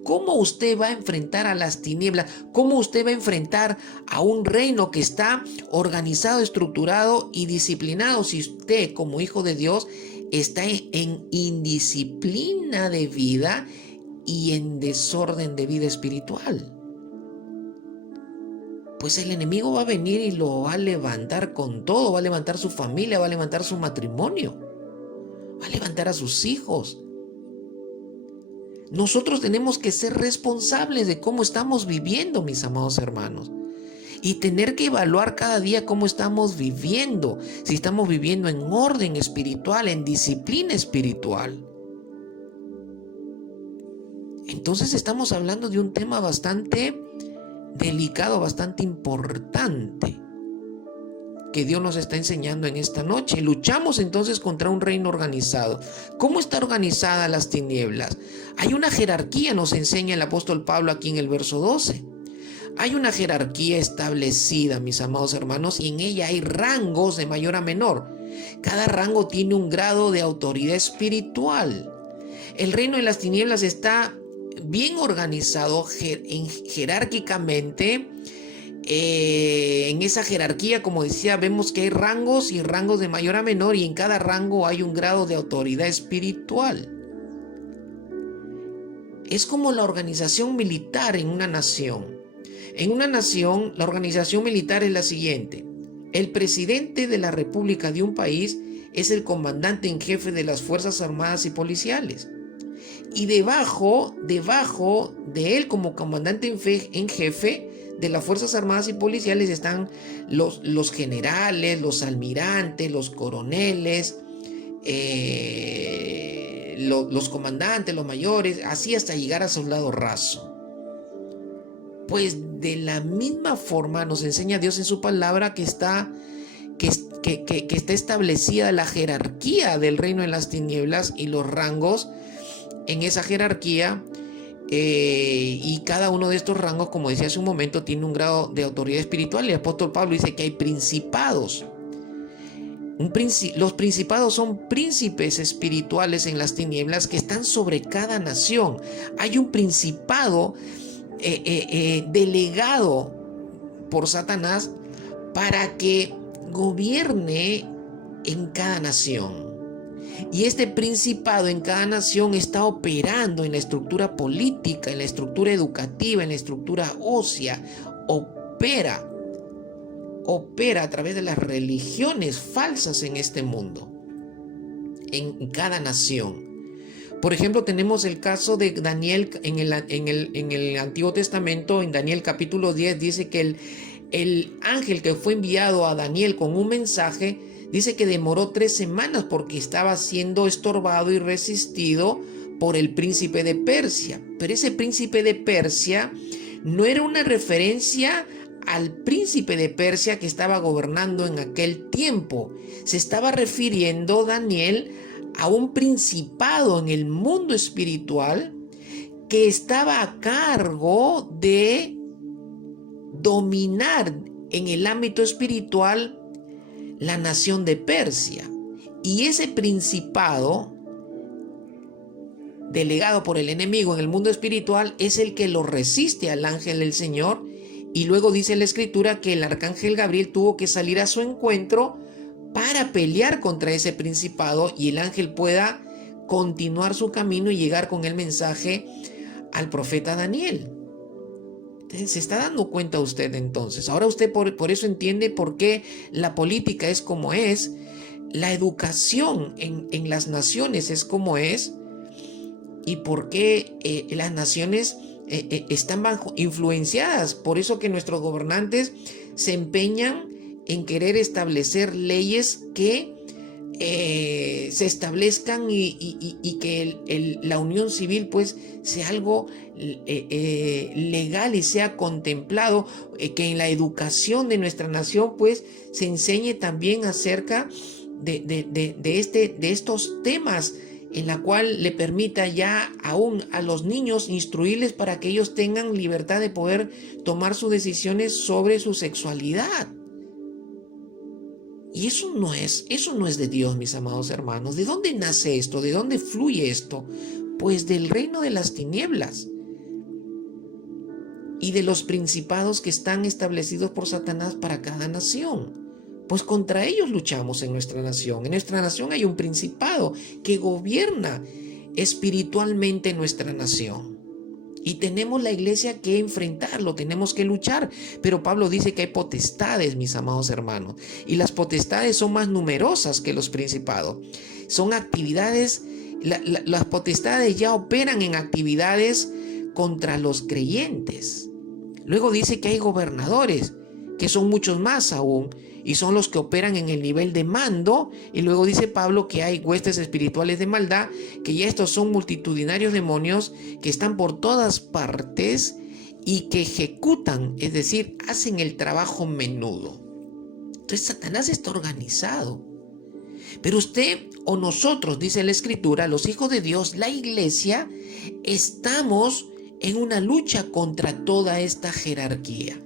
¿Cómo usted va a enfrentar a las tinieblas? ¿Cómo usted va a enfrentar a un reino que está organizado, estructurado y disciplinado si usted, como hijo de Dios, está en indisciplina de vida y en desorden de vida espiritual? Pues el enemigo va a venir y lo va a levantar con todo, va a levantar su familia, va a levantar su matrimonio, va a levantar a sus hijos. Nosotros tenemos que ser responsables de cómo estamos viviendo, mis amados hermanos, y tener que evaluar cada día cómo estamos viviendo, si estamos viviendo en orden espiritual, en disciplina espiritual. Entonces estamos hablando de un tema bastante delicado, bastante importante, que Dios nos está enseñando en esta noche. Luchamos entonces contra un reino organizado. ¿Cómo está organizada las tinieblas? Hay una jerarquía, nos enseña el apóstol Pablo aquí en el verso 12. Hay una jerarquía establecida, mis amados hermanos, y en ella hay rangos de mayor a menor. Cada rango tiene un grado de autoridad espiritual. El reino de las tinieblas está bien organizado jerárquicamente. En esa jerarquía, como decía, vemos que hay rangos y rangos de mayor a menor, y en cada rango hay un grado de autoridad espiritual. Es como la organización militar en una nación. En una nación, la organización militar es la siguiente: el presidente de la república de un país es el comandante en jefe de las fuerzas armadas y policiales, y debajo de él, como comandante en jefe de las Fuerzas Armadas y Policiales, están los generales, los almirantes, los coroneles, los comandantes, los mayores, así hasta llegar a soldado raso. Pues de la misma forma nos enseña Dios en su palabra que está establecida la jerarquía del reino de las tinieblas y los rangos en esa jerarquía. Y cada uno de estos rangos, como decía hace un momento, tiene un grado de autoridad espiritual. El apóstol Pablo dice que hay principados. Los principados son príncipes espirituales en las tinieblas que están sobre cada nación. Hay un principado delegado por Satanás para que gobierne en cada nación. Y este principado en cada nación está operando en la estructura política, en la estructura educativa, en la estructura ósea. Opera a través de las religiones falsas en este mundo, en cada nación. Por ejemplo, tenemos el caso de Daniel en el Antiguo Testamento. En Daniel capítulo 10 dice que el ángel que fue enviado a Daniel con un mensaje, dice que demoró 3 semanas porque estaba siendo estorbado y resistido por el príncipe de Persia. Pero ese príncipe de Persia no era una referencia al príncipe de Persia que estaba gobernando en aquel tiempo. Se estaba refiriendo Daniel a un principado en el mundo espiritual que estaba a cargo de dominar en el ámbito espiritual la nación de Persia. Y ese principado delegado por el enemigo en el mundo espiritual, es el que lo resiste al ángel del Señor. Y luego dice la Escritura que el arcángel Gabriel tuvo que salir a su encuentro para pelear contra ese principado y el ángel pueda continuar su camino y llegar con el mensaje al profeta Daniel. ¿Se está dando cuenta usted entonces? Ahora usted por eso entiende por qué la política es como es, la educación en las naciones es como es, y por qué las naciones están influenciadas. Por eso que nuestros gobernantes se empeñan en querer establecer leyes que se establezcan y que la unión civil pues sea algo legal y sea contemplado, que en la educación de nuestra nación pues se enseñe también acerca de estos temas, en la cual le permita ya aún a los niños instruirles para que ellos tengan libertad de poder tomar sus decisiones sobre su sexualidad. Y eso no es de Dios, mis amados hermanos. ¿De dónde nace esto? ¿De dónde fluye esto? Pues del reino de las tinieblas y de los principados que están establecidos por Satanás para cada nación. Pues contra ellos luchamos en nuestra nación. En nuestra nación hay un principado que gobierna espiritualmente nuestra nación. Y tenemos la iglesia que enfrentarlo, tenemos que luchar. Pero Pablo dice que hay potestades, mis amados hermanos. Y las potestades son más numerosas que los principados. Son actividades, las potestades ya operan en actividades contra los creyentes. Luego dice que hay gobernadores, que son muchos más aún, y son los que operan en el nivel de mando. Y luego dice Pablo que hay huestes espirituales de maldad, que ya estos son multitudinarios demonios que están por todas partes y que ejecutan, es decir, hacen el trabajo menudo. Entonces Satanás está organizado. Pero usted o nosotros, dice la Escritura, los hijos de Dios, la iglesia, estamos en una lucha contra toda esta jerarquía.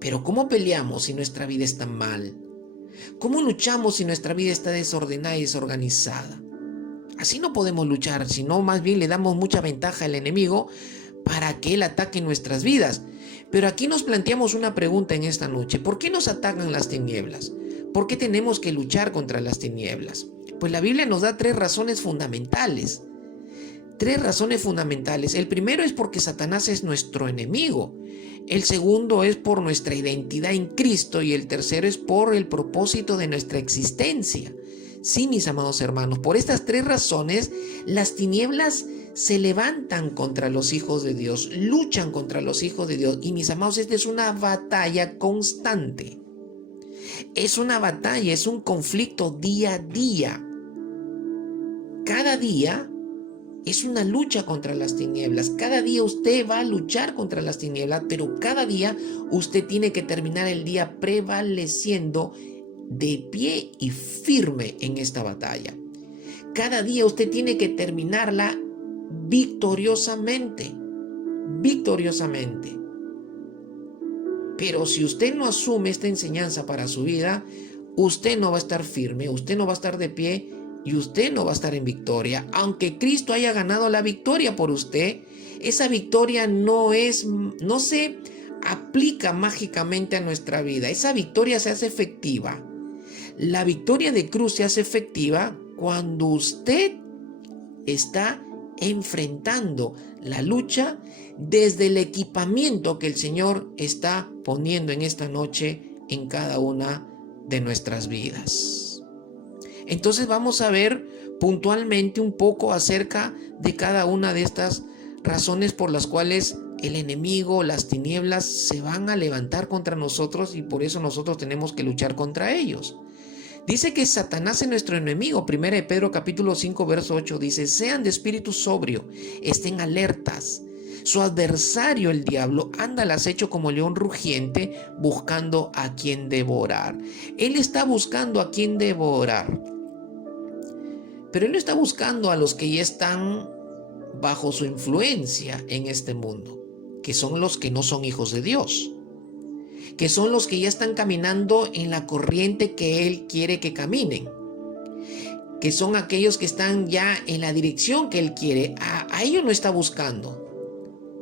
Pero ¿cómo peleamos si nuestra vida está mal? ¿Cómo luchamos si nuestra vida está desordenada y desorganizada? Así no podemos luchar, sino más bien le damos mucha ventaja al enemigo para que él ataque nuestras vidas. Pero aquí nos planteamos una pregunta en esta noche. ¿Por qué nos atacan las tinieblas? ¿Por qué tenemos que luchar contra las tinieblas? Pues la Biblia nos da tres razones fundamentales. Tres razones fundamentales. El primero es porque Satanás es nuestro enemigo. El segundo es por nuestra identidad en Cristo y el tercero es por el propósito de nuestra existencia. Sí, mis amados hermanos, por estas tres razones las tinieblas se levantan contra los hijos de Dios, luchan contra los hijos de Dios. Y mis amados, esta es una batalla constante. Es una batalla, es un conflicto día a día. Cada día es una lucha contra las tinieblas. Cada día usted va a luchar contra las tinieblas, pero cada día usted tiene que terminar el día prevaleciendo de pie y firme en esta batalla. Cada día usted tiene que terminarla victoriosamente. Victoriosamente. Pero si usted no asume esta enseñanza para su vida, usted no va a estar firme, usted no va a estar de pie y usted no va a estar en victoria. Aunque Cristo haya ganado la victoria por usted, esa victoria no se aplica mágicamente a nuestra vida. Esa victoria se hace efectiva. La victoria de cruz se hace efectiva cuando usted está enfrentando la lucha desde el equipamiento que el Señor está poniendo en esta noche en cada una de nuestras vidas. Entonces vamos a ver puntualmente un poco acerca de cada una de estas razones por las cuales el enemigo, las tinieblas se van a levantar contra nosotros y por eso nosotros tenemos que luchar contra ellos. Dice que Satanás es nuestro enemigo. 1 Pedro capítulo 5 verso 8 dice: sean de espíritu sobrio, estén alertas. Su adversario, el diablo, anda al acecho como león rugiente, buscando a quien devorar. Él está buscando a quien devorar. Pero él no está buscando a los que ya están bajo su influencia en este mundo, que son los que no son hijos de Dios, que son los que ya están caminando en la corriente que él quiere que caminen. que son aquellos que están ya en la dirección que Él quiere, a ellos no está buscando,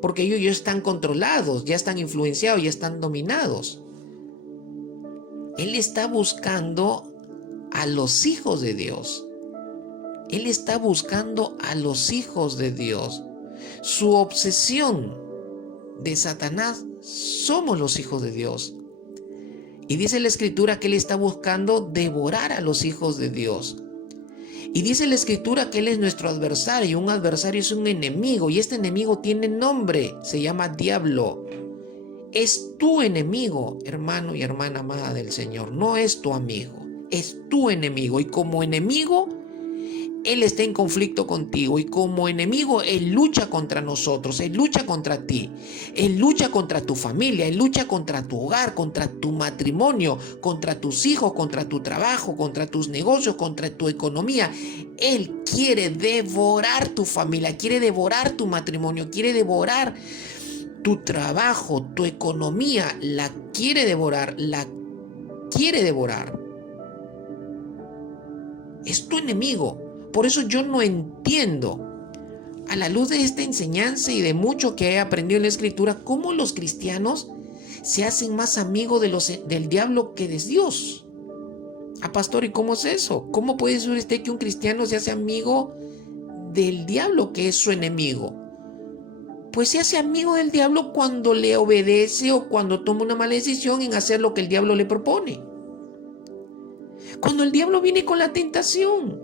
porque ellos ya están controlados, ya están influenciados, ya están dominados. Él está buscando a los hijos de Dios. Él está buscando a los hijos de Dios. Su obsesión de Satanás somos los hijos de Dios. Y dice la Escritura que Él está buscando devorar a los hijos de Dios. Y dice la Escritura que Él es nuestro adversario. Un adversario es un enemigo, y este enemigo tiene nombre, se llama diablo. Es tu enemigo, hermano y hermana amada del Señor. No es tu amigo, es tu enemigo. Y como enemigo, Él está en conflicto contigo, y como enemigo Él lucha contra nosotros, Él lucha contra ti, Él lucha contra tu familia, Él lucha contra tu hogar, contra tu matrimonio, contra tus hijos, contra tu trabajo, contra tus negocios, contra tu economía. Él quiere devorar tu familia, quiere devorar tu matrimonio, quiere devorar tu trabajo, tu economía, la quiere devorar, la quiere devorar. Es tu enemigo. Por eso yo no entiendo, a la luz de esta enseñanza y de mucho que he aprendido en la Escritura, cómo los cristianos se hacen más amigos del diablo que de Dios. Pastor, ¿y cómo es eso? ¿Cómo puede decir usted que un cristiano se hace amigo del diablo, que es su enemigo? Pues se hace amigo del diablo cuando le obedece o cuando toma una mala decisión en hacer lo que el diablo le propone. Cuando el diablo viene con la tentación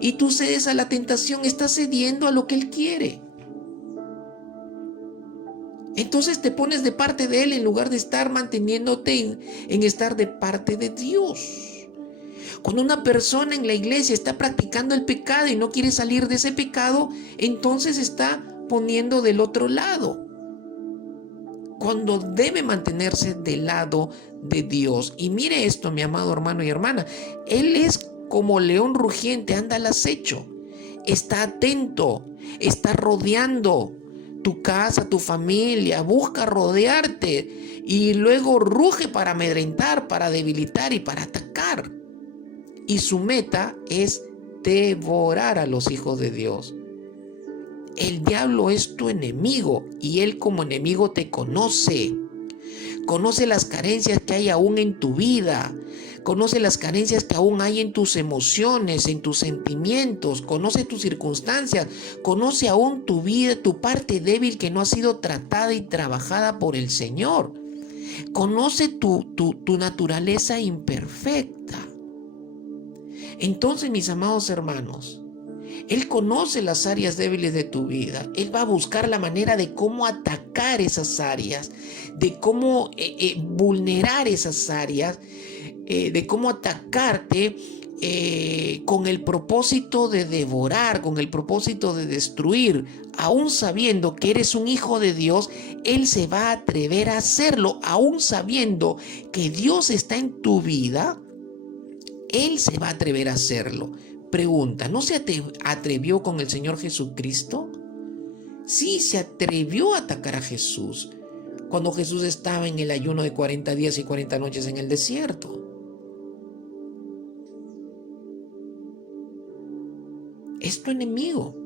y tú cedes a la tentación, estás cediendo a lo que él quiere. Entonces te pones de parte de él en lugar de estar manteniéndote en estar de parte de Dios. Cuando una persona en la iglesia está practicando el pecado y no quiere salir de ese pecado, entonces está poniendo del otro lado, cuando debe mantenerse del lado de Dios. Y mire esto, mi amado hermano y hermana, Él es como león rugiente, anda al acecho, está atento, está rodeando tu casa, tu familia, busca rodearte y luego ruge para amedrentar, para debilitar y para atacar. Y su meta es devorar a los hijos de Dios. El diablo es tu enemigo y él como enemigo te conoce. Conoce las carencias que hay aún en tu vida. Conoce las carencias que aún hay en tus emociones, en tus sentimientos. Conoce tus circunstancias. Conoce aún tu vida, tu parte débil que no ha sido tratada y trabajada por el Señor. Conoce tu naturaleza imperfecta. Entonces, mis amados hermanos, Él conoce las áreas débiles de tu vida. Él va a buscar la manera de cómo atacar esas áreas, de cómo vulnerar esas áreas, de cómo atacarte con el propósito de devorar, con el propósito de destruir. Aún sabiendo que eres un hijo de Dios, Él se va a atrever a hacerlo. Aún sabiendo que Dios está en tu vida, Él se va a atrever a hacerlo. Pregunta, ¿no se atrevió con el Señor Jesucristo? Sí, se atrevió a atacar a Jesús cuando Jesús estaba en el ayuno de 40 días y 40 noches en el desierto. Es tu enemigo.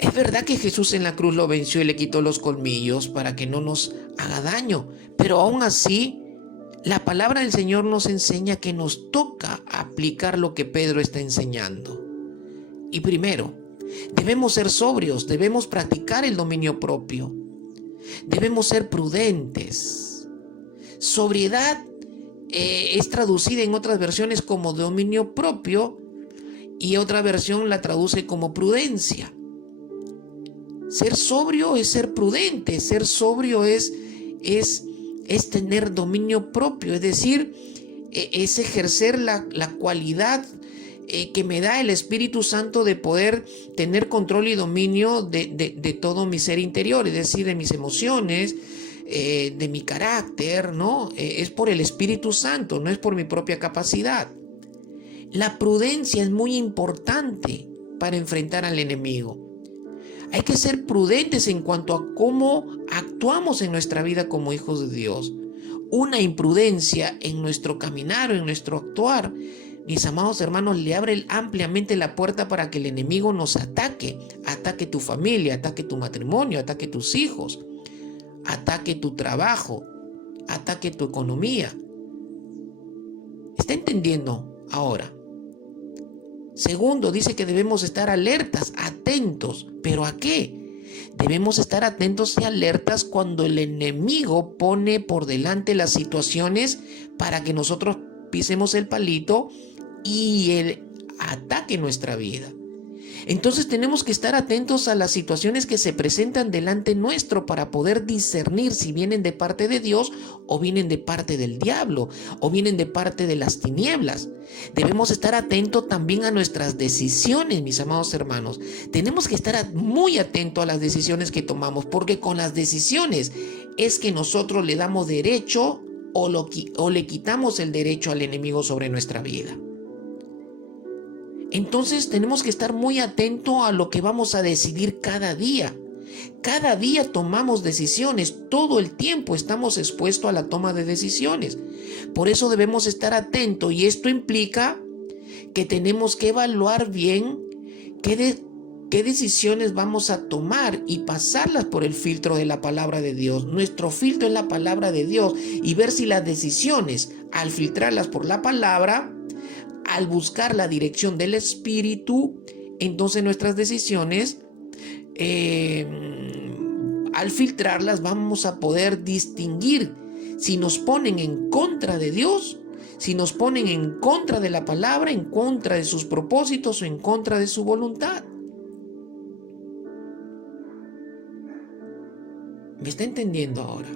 Es verdad que Jesús en la cruz lo venció y le quitó los colmillos para que no nos haga daño, pero aún así, la palabra del Señor nos enseña que nos toca aplicar lo que Pedro está enseñando. Y primero, debemos ser sobrios, debemos practicar el dominio propio, debemos ser prudentes. Sobriedad es traducida en otras versiones como dominio propio y otra versión la traduce como prudencia. Ser sobrio es ser prudente, ser sobrio es tener dominio propio, es decir, es ejercer la cualidad que me da el Espíritu Santo de poder tener control y dominio de todo mi ser interior, es decir, de mis emociones, de mi carácter, ¿no? Es por el Espíritu Santo, no es por mi propia capacidad. La prudencia es muy importante para enfrentar al enemigo. Hay que ser prudentes en cuanto a cómo actuamos en nuestra vida como hijos de Dios. Una imprudencia en nuestro caminar o en nuestro actuar mis amados hermanos, le abre ampliamente la puerta para que el enemigo nos ataque. Ataque tu familia, ataque tu matrimonio, ataque tus hijos, ataque tu trabajo, ataque tu economía. ¿Está entendiendo ahora? Segundo, dice que debemos estar alertas, atentos. ¿Pero a qué? Debemos estar atentos y alertas cuando el enemigo pone por delante las situaciones para que nosotros pisemos el palito y él ataque nuestra vida. Entonces tenemos que estar atentos a las situaciones que se presentan delante nuestro para poder discernir si vienen de parte de Dios o vienen de parte del diablo o vienen de parte de las tinieblas. Debemos estar atentos también a nuestras decisiones, mis amados hermanos. Tenemos que estar muy atentos a las decisiones que tomamos, porque con las decisiones es que nosotros le damos derecho o le quitamos el derecho al enemigo sobre nuestra vida. Entonces tenemos que estar muy atentos a lo que vamos a decidir cada día. Cada día tomamos decisiones, todo el tiempo estamos expuestos a la toma de decisiones. Por eso debemos estar atentos, y esto implica que tenemos que evaluar bien qué decisiones vamos a tomar y pasarlas por el filtro de la palabra de Dios. Nuestro filtro es la palabra de Dios, y ver si las decisiones, al filtrarlas por la palabra, al buscar la dirección del Espíritu, entonces nuestras decisiones, al filtrarlas, vamos a poder distinguir si nos ponen en contra de Dios, si nos ponen en contra de la palabra, en contra de sus propósitos o en contra de su voluntad. ¿Me está entendiendo ahora?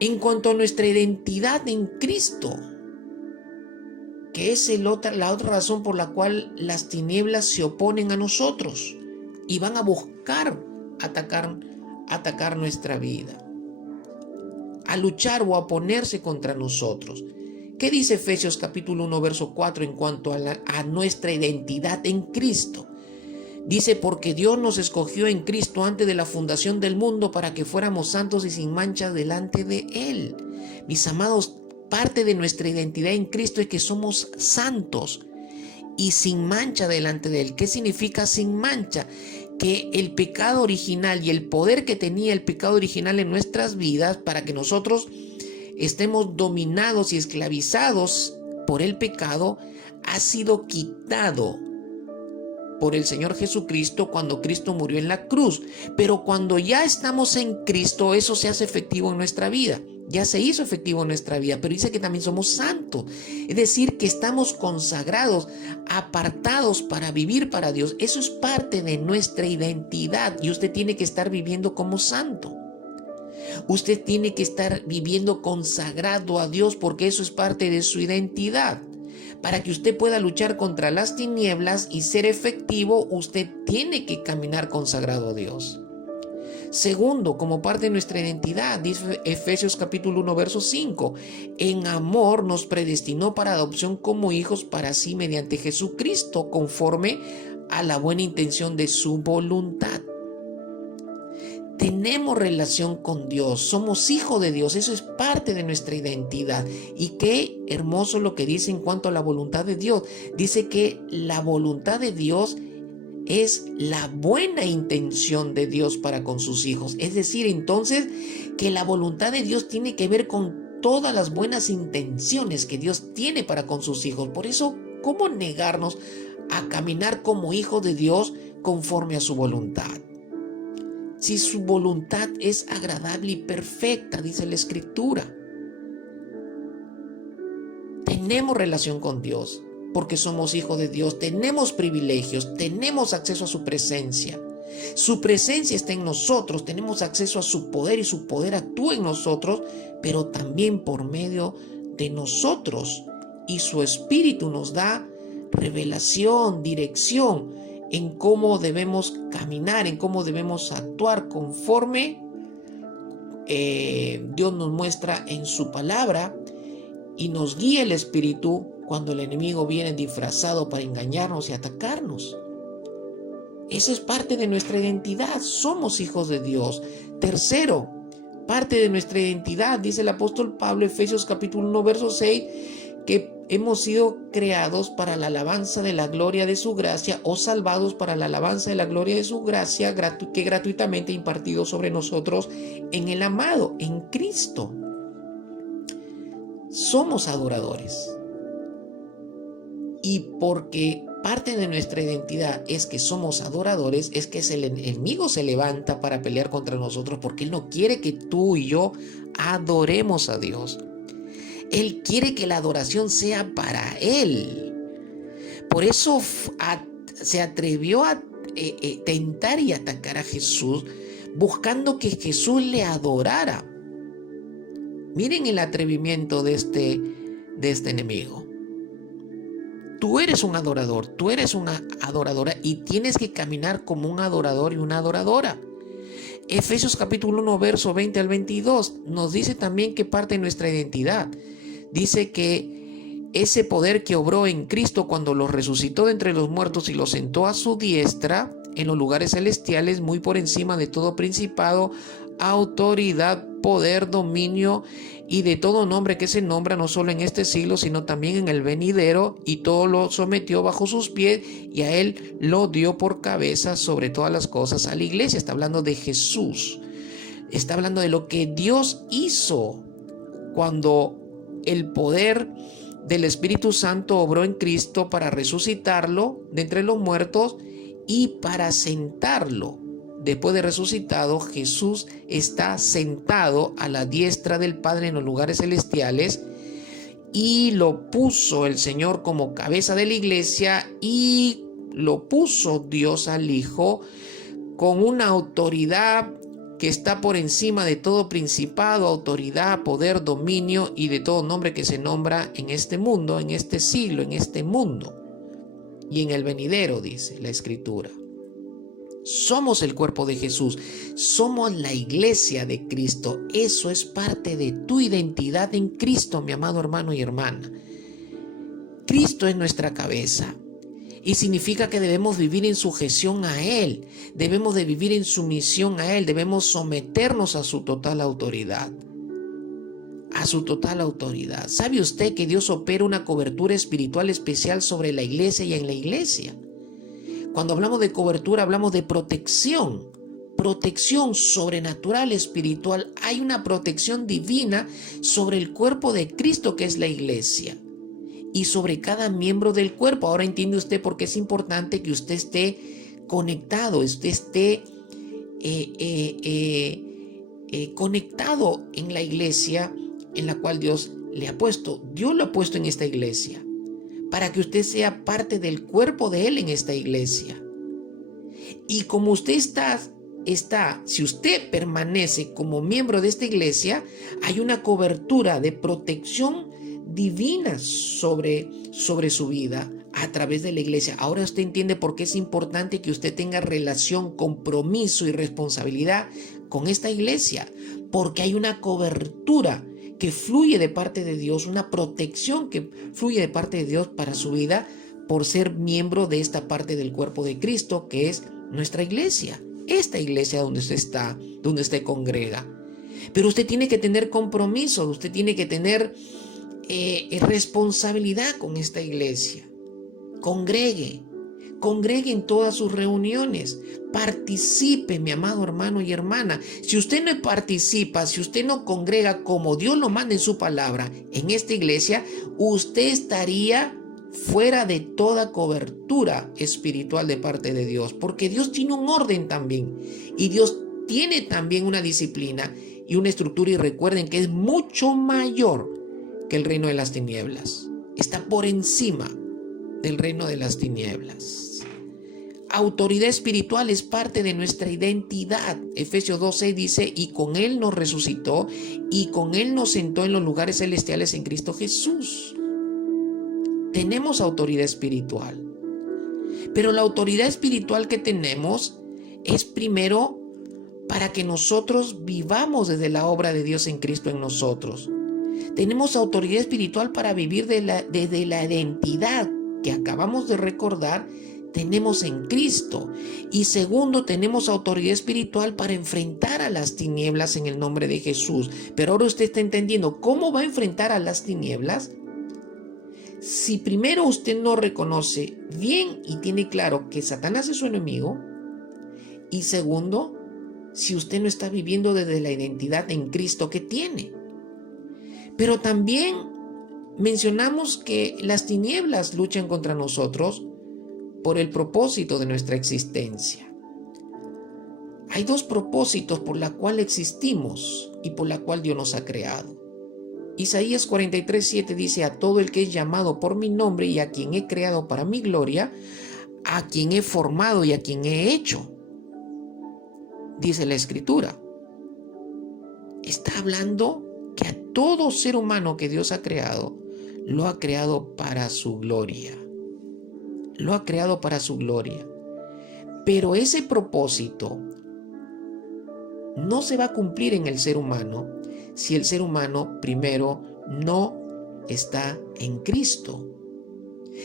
En cuanto a nuestra identidad en Cristo, que es la otra razón por la cual las tinieblas se oponen a nosotros y van a buscar atacar nuestra vida, a luchar o a ponerse contra nosotros. ¿Qué dice Efesios capítulo 1, verso 4 en cuanto a nuestra identidad en Cristo? Dice: porque Dios nos escogió en Cristo antes de la fundación del mundo para que fuéramos santos y sin mancha delante de Él. Mis amados, parte de nuestra identidad en Cristo es que somos santos y sin mancha delante de Él. ¿Qué significa sin mancha? Que el pecado original y el poder que tenía el pecado original en nuestras vidas para que nosotros estemos dominados y esclavizados por el pecado ha sido quitado por el Señor Jesucristo cuando Cristo murió en la cruz. Pero cuando ya estamos en Cristo, eso se hace efectivo en nuestra vida. Ya se hizo efectivo en nuestra vida, pero dice que también somos santos. Es decir, que estamos consagrados, apartados para vivir para Dios. Eso es parte de nuestra identidad, y usted tiene que estar viviendo como santo. Usted tiene que estar viviendo consagrado a Dios, porque eso es parte de su identidad. Para que usted pueda luchar contra las tinieblas y ser efectivo, usted tiene que caminar consagrado a Dios. Segundo, como parte de nuestra identidad, dice Efesios capítulo 1, verso 5, en amor nos predestinó para adopción como hijos para sí mediante Jesucristo, conforme a la buena intención de su voluntad. Tenemos relación con Dios, somos hijos de Dios, eso es parte de nuestra identidad. Y qué hermoso lo que dice en cuanto a la voluntad de Dios. Dice que la voluntad de Dios es la buena intención de Dios para con sus hijos. Es decir, entonces, que la voluntad de Dios tiene que ver con todas las buenas intenciones que Dios tiene para con sus hijos. Por eso, ¿cómo negarnos a caminar como hijos de Dios conforme a su voluntad? Si su voluntad es agradable y perfecta, dice la Escritura. Tenemos relación con Dios porque somos hijos de Dios, tenemos privilegios, tenemos acceso a su presencia. Su presencia está en nosotros, tenemos acceso a su poder y su poder actúa en nosotros, pero también por medio de nosotros. Y su Espíritu nos da revelación, dirección en cómo debemos caminar, en cómo debemos actuar conforme Dios nos muestra en su palabra, y nos guía el Espíritu cuando el enemigo viene disfrazado para engañarnos y atacarnos. Esa es parte de nuestra identidad, somos hijos de Dios. Tercero, parte de nuestra identidad, dice el apóstol Pablo, Efesios capítulo 1, verso 6, que hemos sido creados para la alabanza de la gloria de su gracia, o salvados para la alabanza de la gloria de su gracia, que gratuitamente ha impartido sobre nosotros en el amado, en Cristo. Somos adoradores. Y porque parte de nuestra identidad es que somos adoradores, es que el enemigo se levanta para pelear contra nosotros, porque él no quiere que tú y yo adoremos a Dios. Él quiere que la adoración sea para Él. Por eso se atrevió a tentar y atacar a Jesús, buscando que Jesús le adorara. Miren el atrevimiento de este enemigo. Tú eres un adorador, tú eres una adoradora, y tienes que caminar como un adorador y una adoradora. Efesios capítulo 1, verso 20 al 22 nos dice también que parte de nuestra identidad. Dice que ese poder que obró en Cristo cuando los resucitó de entre los muertos y los sentó a su diestra en los lugares celestiales, muy por encima de todo principado, autoridad, poder, dominio y de todo nombre que se nombra, no solo en este siglo, sino también en el venidero, y todo lo sometió bajo sus pies, y a él lo dio por cabeza sobre todas las cosas a la iglesia. Está hablando de Jesús. Está hablando de lo que Dios hizo cuando el poder del Espíritu Santo obró en Cristo para resucitarlo de entre los muertos y para sentarlo. Después de resucitado, Jesús está sentado a la diestra del Padre en los lugares celestiales, y lo puso el Señor como cabeza de la iglesia, y lo puso Dios al Hijo con una autoridad que está por encima de todo principado, autoridad, poder, dominio y de todo nombre que se nombra en este mundo, en este siglo, en este mundo y en el venidero, dice la Escritura. Somos el cuerpo de Jesús, somos la iglesia de Cristo. Eso es parte de tu identidad en Cristo, mi amado hermano y hermana. Cristo es nuestra cabeza, y significa que debemos vivir en sujeción a Él, debemos de vivir en sumisión a Él, debemos someternos a su total autoridad. A su total autoridad. ¿Sabe usted que Dios opera una cobertura espiritual especial sobre la iglesia y en la iglesia? Cuando hablamos de cobertura, hablamos de protección sobrenatural, espiritual. Hay una protección divina sobre el cuerpo de Cristo, que es la iglesia, y sobre cada miembro del cuerpo. Ahora entiende usted por qué es importante que usted esté conectado, usted esté conectado en la iglesia en la cual Dios le ha puesto. Dios lo ha puesto en esta iglesia para que usted sea parte del cuerpo de Él en esta iglesia. Y como usted si usted permanece como miembro de esta iglesia, hay una cobertura de protección divina sobre su vida a través de la iglesia. Ahora usted entiende por qué es importante que usted tenga relación, compromiso y responsabilidad con esta iglesia, porque hay una cobertura que fluye de parte de Dios, una protección que fluye de parte de Dios para su vida, por ser miembro de esta parte del cuerpo de Cristo, que es nuestra iglesia, esta iglesia donde usted congrega. Pero usted tiene que tener compromiso, usted tiene que tener responsabilidad con esta iglesia. Congregue en todas sus reuniones, participe, mi amado hermano y hermana. Si usted no participa, si usted no congrega como Dios lo manda en su palabra en esta iglesia, usted estaría fuera de toda cobertura espiritual de parte de Dios, porque Dios tiene un orden también, y Dios tiene también una disciplina y una estructura, y recuerden que es mucho mayor que el reino de las tinieblas. Está por encima del reino de las tinieblas. Autoridad espiritual es parte de nuestra identidad. Efesios 2:6 dice: y con Él nos resucitó, y con Él nos sentó en los lugares celestiales en Cristo Jesús. Tenemos autoridad espiritual, pero la autoridad espiritual que tenemos es primero para que nosotros vivamos desde la obra de Dios en Cristo en nosotros. Tenemos autoridad espiritual para vivir desde la identidad que acabamos de recordar tenemos en Cristo. Y segundo, tenemos autoridad espiritual para enfrentar a las tinieblas en el nombre de Jesús. Pero ahora usted está entendiendo cómo va a enfrentar a las tinieblas. Si primero usted no reconoce bien y tiene claro que Satanás es su enemigo, y segundo, si usted no está viviendo desde la identidad en Cristo que tiene. Pero también mencionamos que las tinieblas luchan contra nosotros por el propósito de nuestra existencia. Hay dos propósitos por la cual existimos y por la cual Dios nos ha creado. Isaías 43:7 dice: a todo el que es llamado por mi nombre y a quien he creado para mi gloria, a quien he formado y a quien he hecho. Dice la Escritura. Está hablando que a todo ser humano que Dios ha creado, lo ha creado para su gloria. Lo ha creado para su gloria. Pero ese propósito no se va a cumplir en el ser humano si el ser humano primero no está en Cristo.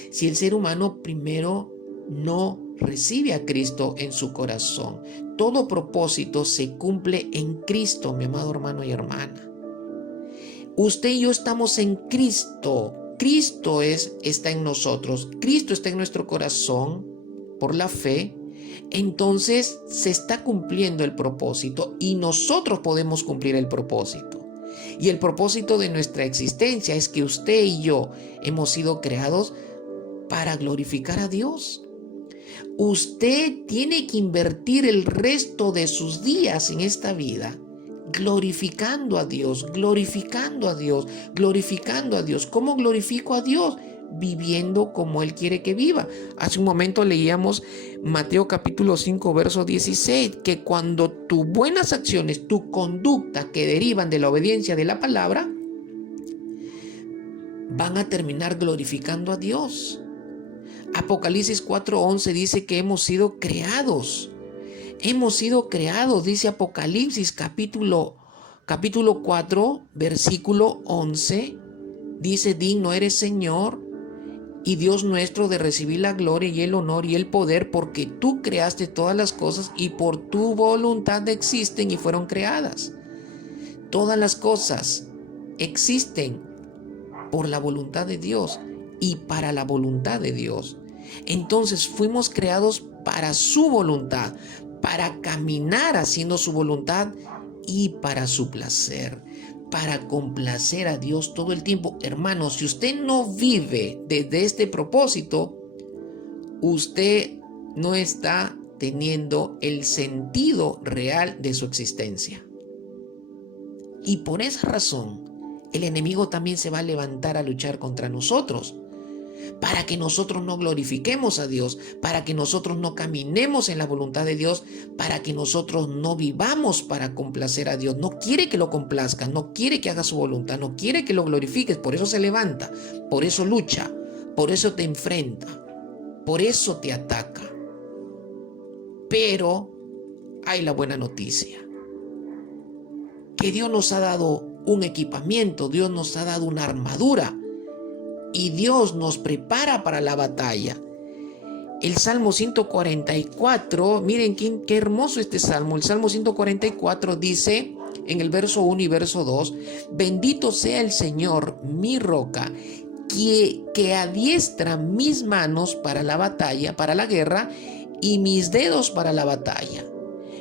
Si el ser humano primero no recibe a Cristo en su corazón. Todo propósito se cumple en Cristo, mi amado hermano y hermana. Usted y yo estamos en Cristo. Cristo está en nosotros. Cristo está en nuestro corazón por la fe. Entonces se está cumpliendo el propósito y nosotros podemos cumplir el propósito. Y el propósito de nuestra existencia es que usted y yo hemos sido creados para glorificar a Dios. Usted tiene que invertir el resto de sus días en esta vida glorificando a Dios, glorificando a Dios, glorificando a Dios. ¿Cómo glorifico a Dios? Viviendo como Él quiere que viva. Hace un momento leíamos Mateo capítulo 5, verso 16, que cuando tus buenas acciones, tu conducta que derivan de la obediencia de la palabra, van a terminar glorificando a Dios. Apocalipsis 4:11 dice que hemos sido creados. Hemos sido creados, dice Apocalipsis capítulo 4, versículo 11. Dice: digno eres, Señor y Dios nuestro, de recibir la gloria y el honor y el poder, porque tú creaste todas las cosas y por tu voluntad existen y fueron creadas. Todas las cosas existen por la voluntad de Dios y para la voluntad de Dios. Entonces fuimos creados para su voluntad, para caminar haciendo su voluntad y para su placer, para complacer a Dios todo el tiempo. Hermanos, si usted no vive desde este propósito, usted no está teniendo el sentido real de su existencia. Y por esa razón, el enemigo también se va a levantar a luchar contra nosotros, para que nosotros no glorifiquemos a Dios, para que nosotros no caminemos en la voluntad de Dios, para que nosotros no vivamos para complacer a Dios. No quiere que lo complazcas, no quiere que hagas su voluntad, no quiere que lo glorifiques. Por eso se levanta, por eso lucha, por eso te enfrenta, por eso te ataca. Pero hay la buena noticia, que Dios nos ha dado un equipamiento, Dios nos ha dado una armadura y Dios nos prepara para la batalla. El Salmo 144, miren qué hermoso este salmo. El Salmo 144 dice en el verso 1 y verso 2: bendito sea el Señor, mi roca, que adiestra mis manos para la batalla, para la guerra, y mis dedos para la batalla.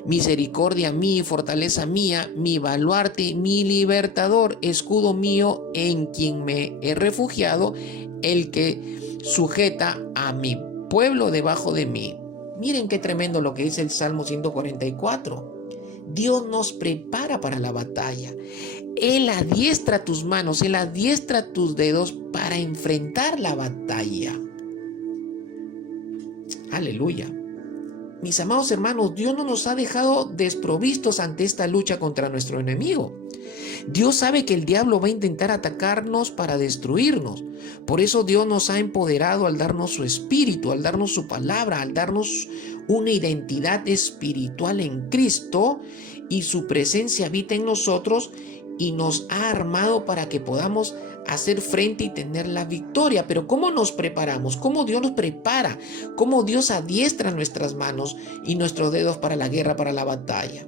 Misericordia mía, fortaleza mía, mi baluarte, mi libertador, escudo mío, en quien me he refugiado, el que sujeta a mi pueblo debajo de mí. Miren qué tremendo lo que dice el Salmo 144. Dios nos prepara para la batalla. Él adiestra tus manos, Él adiestra tus dedos para enfrentar la batalla. Aleluya. Mis amados hermanos, Dios no nos ha dejado desprovistos ante esta lucha contra nuestro enemigo. Dios sabe que el diablo va a intentar atacarnos para destruirnos. Por eso Dios nos ha empoderado al darnos su espíritu, al darnos su palabra, al darnos una identidad espiritual en Cristo, y su presencia habita en nosotros y nos ha armado para que podamos hacer frente y tener la victoria. Pero ¿cómo nos preparamos? ¿Cómo Dios nos prepara? ¿Cómo Dios adiestra nuestras manos y nuestros dedos para la guerra, para la batalla?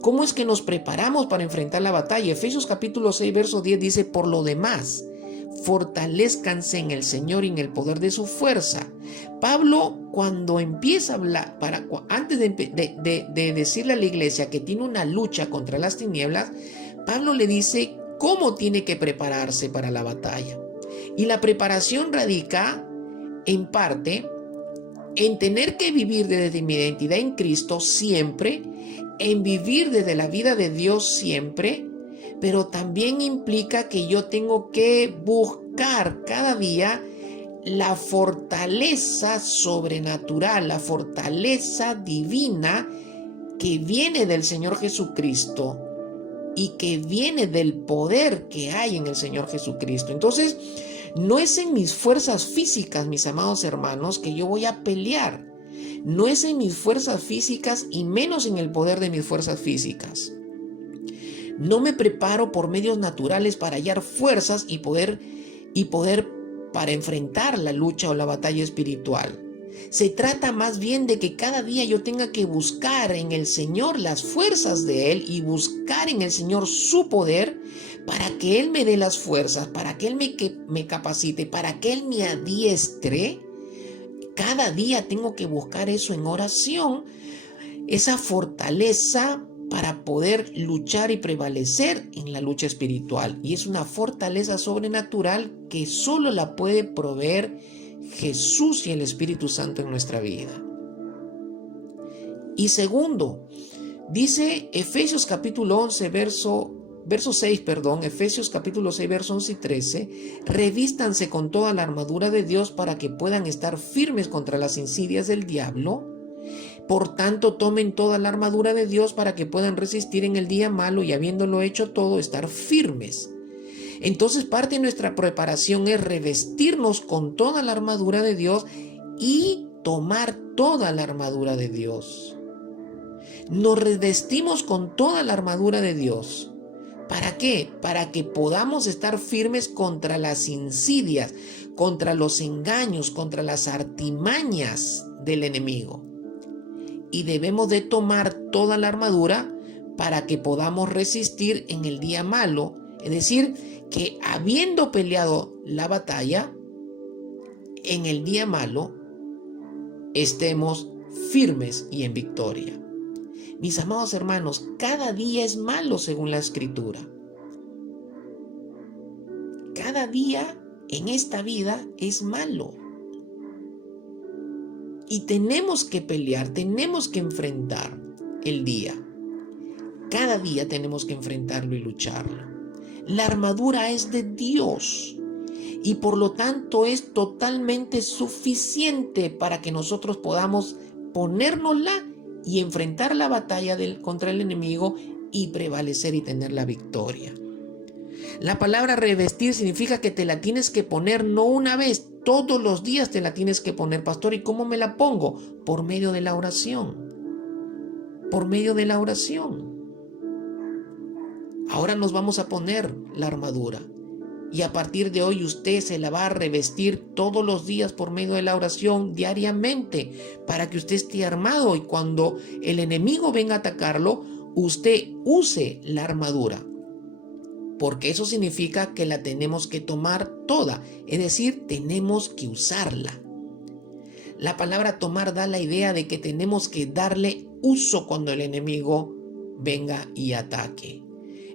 ¿Cómo es que nos preparamos para enfrentar la batalla? Efesios capítulo 6, verso 10 dice: por lo demás, fortalézcanse en el Señor y en el poder de su fuerza. Pablo, cuando empieza a hablar, antes de decirle a la iglesia que tiene una lucha contra las tinieblas, Pablo le dice cómo tiene que prepararse para la batalla. Y la preparación radica, en parte, en tener que vivir desde mi identidad en Cristo siempre, en vivir desde la vida de Dios siempre, pero también implica que yo tengo que buscar cada día la fortaleza sobrenatural, la fortaleza divina que viene del Señor Jesucristo y que viene del poder que hay en el Señor Jesucristo. Entonces, no es en mis fuerzas físicas, mis amados hermanos, que yo voy a pelear. No es en mis fuerzas físicas y menos en el poder de mis fuerzas físicas. No me preparo por medios naturales para hallar fuerzas y poder para enfrentar la lucha o la batalla espiritual. Se trata más bien de que cada día yo tenga que buscar en el Señor las fuerzas de Él y buscar en el Señor su poder para que Él me dé las fuerzas, para que Él me capacite, para que Él me adiestre. Cada día tengo que buscar eso en oración, esa fortaleza para poder luchar y prevalecer en la lucha espiritual. Y es una fortaleza sobrenatural que solo la puede proveer Jesús y el Espíritu Santo en nuestra vida. Y segundo, dice Efesios capítulo 11, verso 6, Efesios capítulo 6, versos 11 y 13, revístanse con toda la armadura de Dios para que puedan estar firmes contra las insidias del diablo. Por tanto, tomen toda la armadura de Dios para que puedan resistir en el día malo y habiéndolo hecho todo, estar firmes. Entonces, parte de nuestra preparación es revestirnos con toda la armadura de Dios y tomar toda la armadura de Dios. Nos revestimos con toda la armadura de Dios. ¿Para qué? Para que podamos estar firmes contra las insidias, contra los engaños, contra las artimañas del enemigo. Y debemos de tomar toda la armadura para que podamos resistir en el día malo. Es decir, que habiendo peleado la batalla, en el día malo, estemos firmes y en victoria. Mis amados hermanos, cada día es malo según la Escritura. Cada día en esta vida es malo. Y tenemos que pelear, tenemos que enfrentar el día. Cada día tenemos que enfrentarlo y lucharlo. La armadura es de Dios y por lo tanto es totalmente suficiente para que nosotros podamos ponérnosla y enfrentar la batalla contra el enemigo y prevalecer y tener la victoria. La palabra revestir significa que te la tienes que poner no una vez, todos los días te la tienes que poner, pastor. ¿Y cómo me la pongo? Por medio de la oración. Por medio de la oración. Ahora nos vamos a poner la armadura y a partir de hoy usted se la va a revestir todos los días por medio de la oración diariamente para que usted esté armado y cuando el enemigo venga a atacarlo, usted use la armadura. Porque eso significa que la tenemos que tomar toda, es decir, tenemos que usarla. La palabra tomar da la idea de que tenemos que darle uso cuando el enemigo venga y ataque.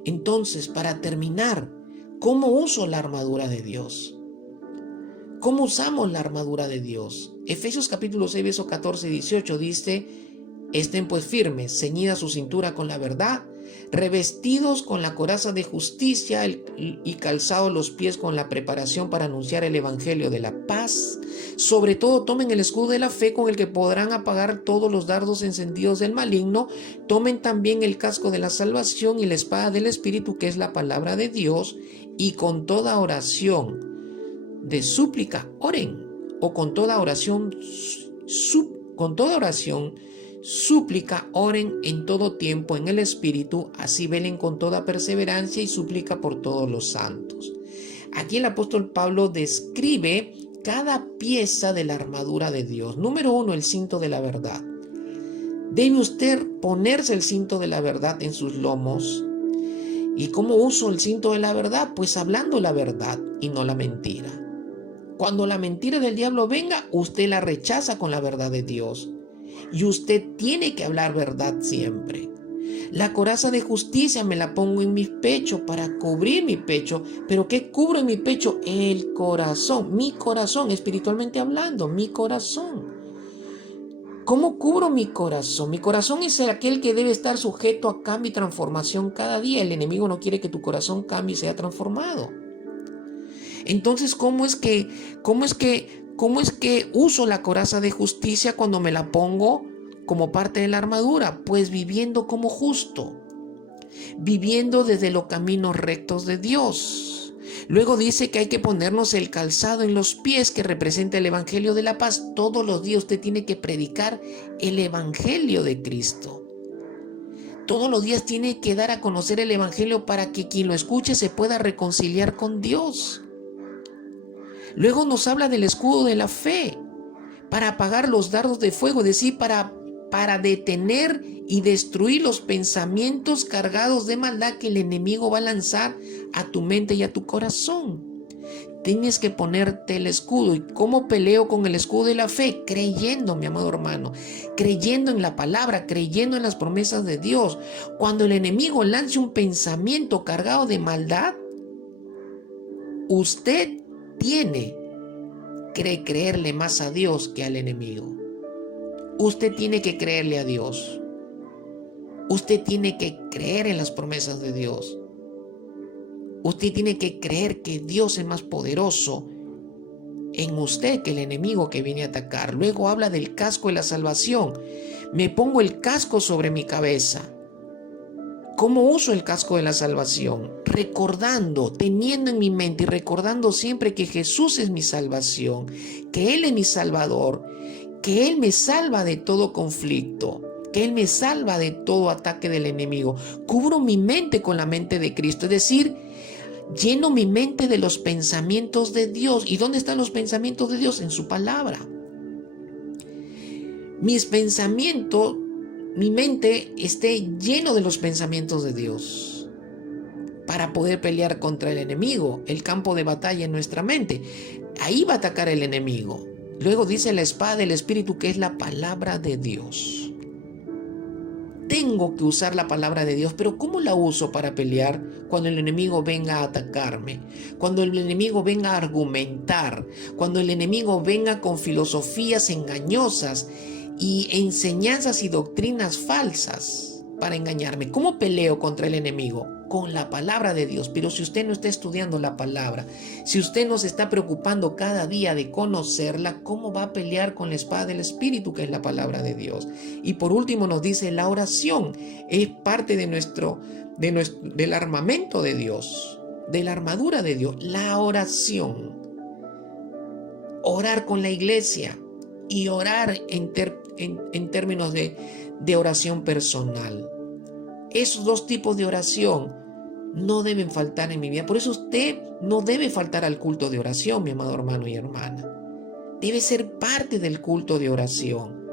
Entonces, para terminar, ¿cómo uso la armadura de Dios? ¿Cómo usamos la armadura de Dios? Efesios capítulo 6, versos 14 y 18 dice: estén pues firmes, ceñida su cintura con la verdad, revestidos con la coraza de justicia y calzados los pies con la preparación para anunciar el evangelio de la paz. Sobre todo tomen el escudo de la fe con el que podrán apagar todos los dardos encendidos del maligno. Tomen también el casco de la salvación y la espada del Espíritu, que es la palabra de Dios, y con toda oración de súplica oren, o con toda oración súplica oren en todo tiempo en el Espíritu, así velen con toda perseverancia y súplica por todos los santos. Aquí el apóstol Pablo describe cada pieza de la armadura de Dios. Número 1, el cinto de la verdad. Debe usted ponerse el cinto de la verdad en sus lomos ¿Y cómo uso el cinto de la verdad? Pues hablando la verdad y no la mentira. Cuando la mentira del diablo venga, usted la rechaza con la verdad de Dios. Y usted tiene que hablar verdad siempre. La coraza de justicia me la pongo en mi pecho para cubrir mi pecho. ¿Pero qué cubro en mi pecho? El corazón, mi corazón, espiritualmente hablando, mi corazón. ¿Cómo cubro mi corazón? Mi corazón es aquel que debe estar sujeto a cambio y transformación cada día. El enemigo no quiere que tu corazón cambie y sea transformado. Entonces, ¿cómo es que uso la coraza de justicia cuando me la pongo como parte de la armadura? Pues viviendo como justo, viviendo desde los caminos rectos de Dios. Luego dice que hay que ponernos el calzado en los pies que representa el Evangelio de la paz. Todos los días usted tiene que predicar el Evangelio de Cristo. Todos los días tiene que dar a conocer el Evangelio para que quien lo escuche se pueda reconciliar con Dios. Luego nos habla del escudo de la fe para apagar los dardos de fuego, es decir, para detener y destruir los pensamientos cargados de maldad que el enemigo va a lanzar a tu mente y a tu corazón. Tienes que ponerte el escudo. ¿Y cómo peleo con el escudo de la fe? Creyendo, mi amado hermano, creyendo en la palabra, creyendo en las promesas de Dios. Cuando el enemigo lance un pensamiento cargado de maldad, usted tiene que creerle más a Dios que al enemigo. Usted tiene que creerle a Dios. Usted tiene que creer en las promesas de Dios. Usted tiene que creer que Dios es más poderoso en usted que el enemigo que viene a atacar. Luego habla del casco de la salvación. Me pongo el casco sobre mi cabeza. ¿Cómo uso el casco de la salvación? Recordando, teniendo en mi mente y recordando siempre que Jesús es mi salvación, que Él es mi salvador, que Él me salva de todo conflicto, que Él me salva de todo ataque del enemigo. Cubro mi mente con la mente de Cristo, es decir, lleno mi mente de los pensamientos de Dios. ¿Y dónde están los pensamientos de Dios? En su palabra. Mis pensamientos, mi mente esté lleno de los pensamientos de Dios para poder pelear contra el enemigo. El campo de batalla en nuestra mente. Ahí va a atacar el enemigo. Luego dice la espada del Espíritu, que es la palabra de Dios. Tengo que usar la palabra de Dios, pero ¿cómo la uso para pelear cuando el enemigo venga a atacarme? Cuando el enemigo venga a argumentar, cuando el enemigo venga con filosofías engañosas y enseñanzas y doctrinas falsas para engañarme. ¿Cómo peleo contra el enemigo? Con la palabra de Dios. Pero si usted no está estudiando la palabra, si usted no se está preocupando cada día de conocerla, ¿cómo va a pelear con la espada del Espíritu, que es la palabra de Dios? Y por último nos dice, la oración es parte del armamento de Dios, de la armadura de Dios. La oración. Orar con la iglesia y orar en términos de oración personal. Esos dos tipos de oración no deben faltar en mi vida. Por eso usted no debe faltar al culto de oración, mi amado hermano y hermana. Debe ser parte del culto de oración.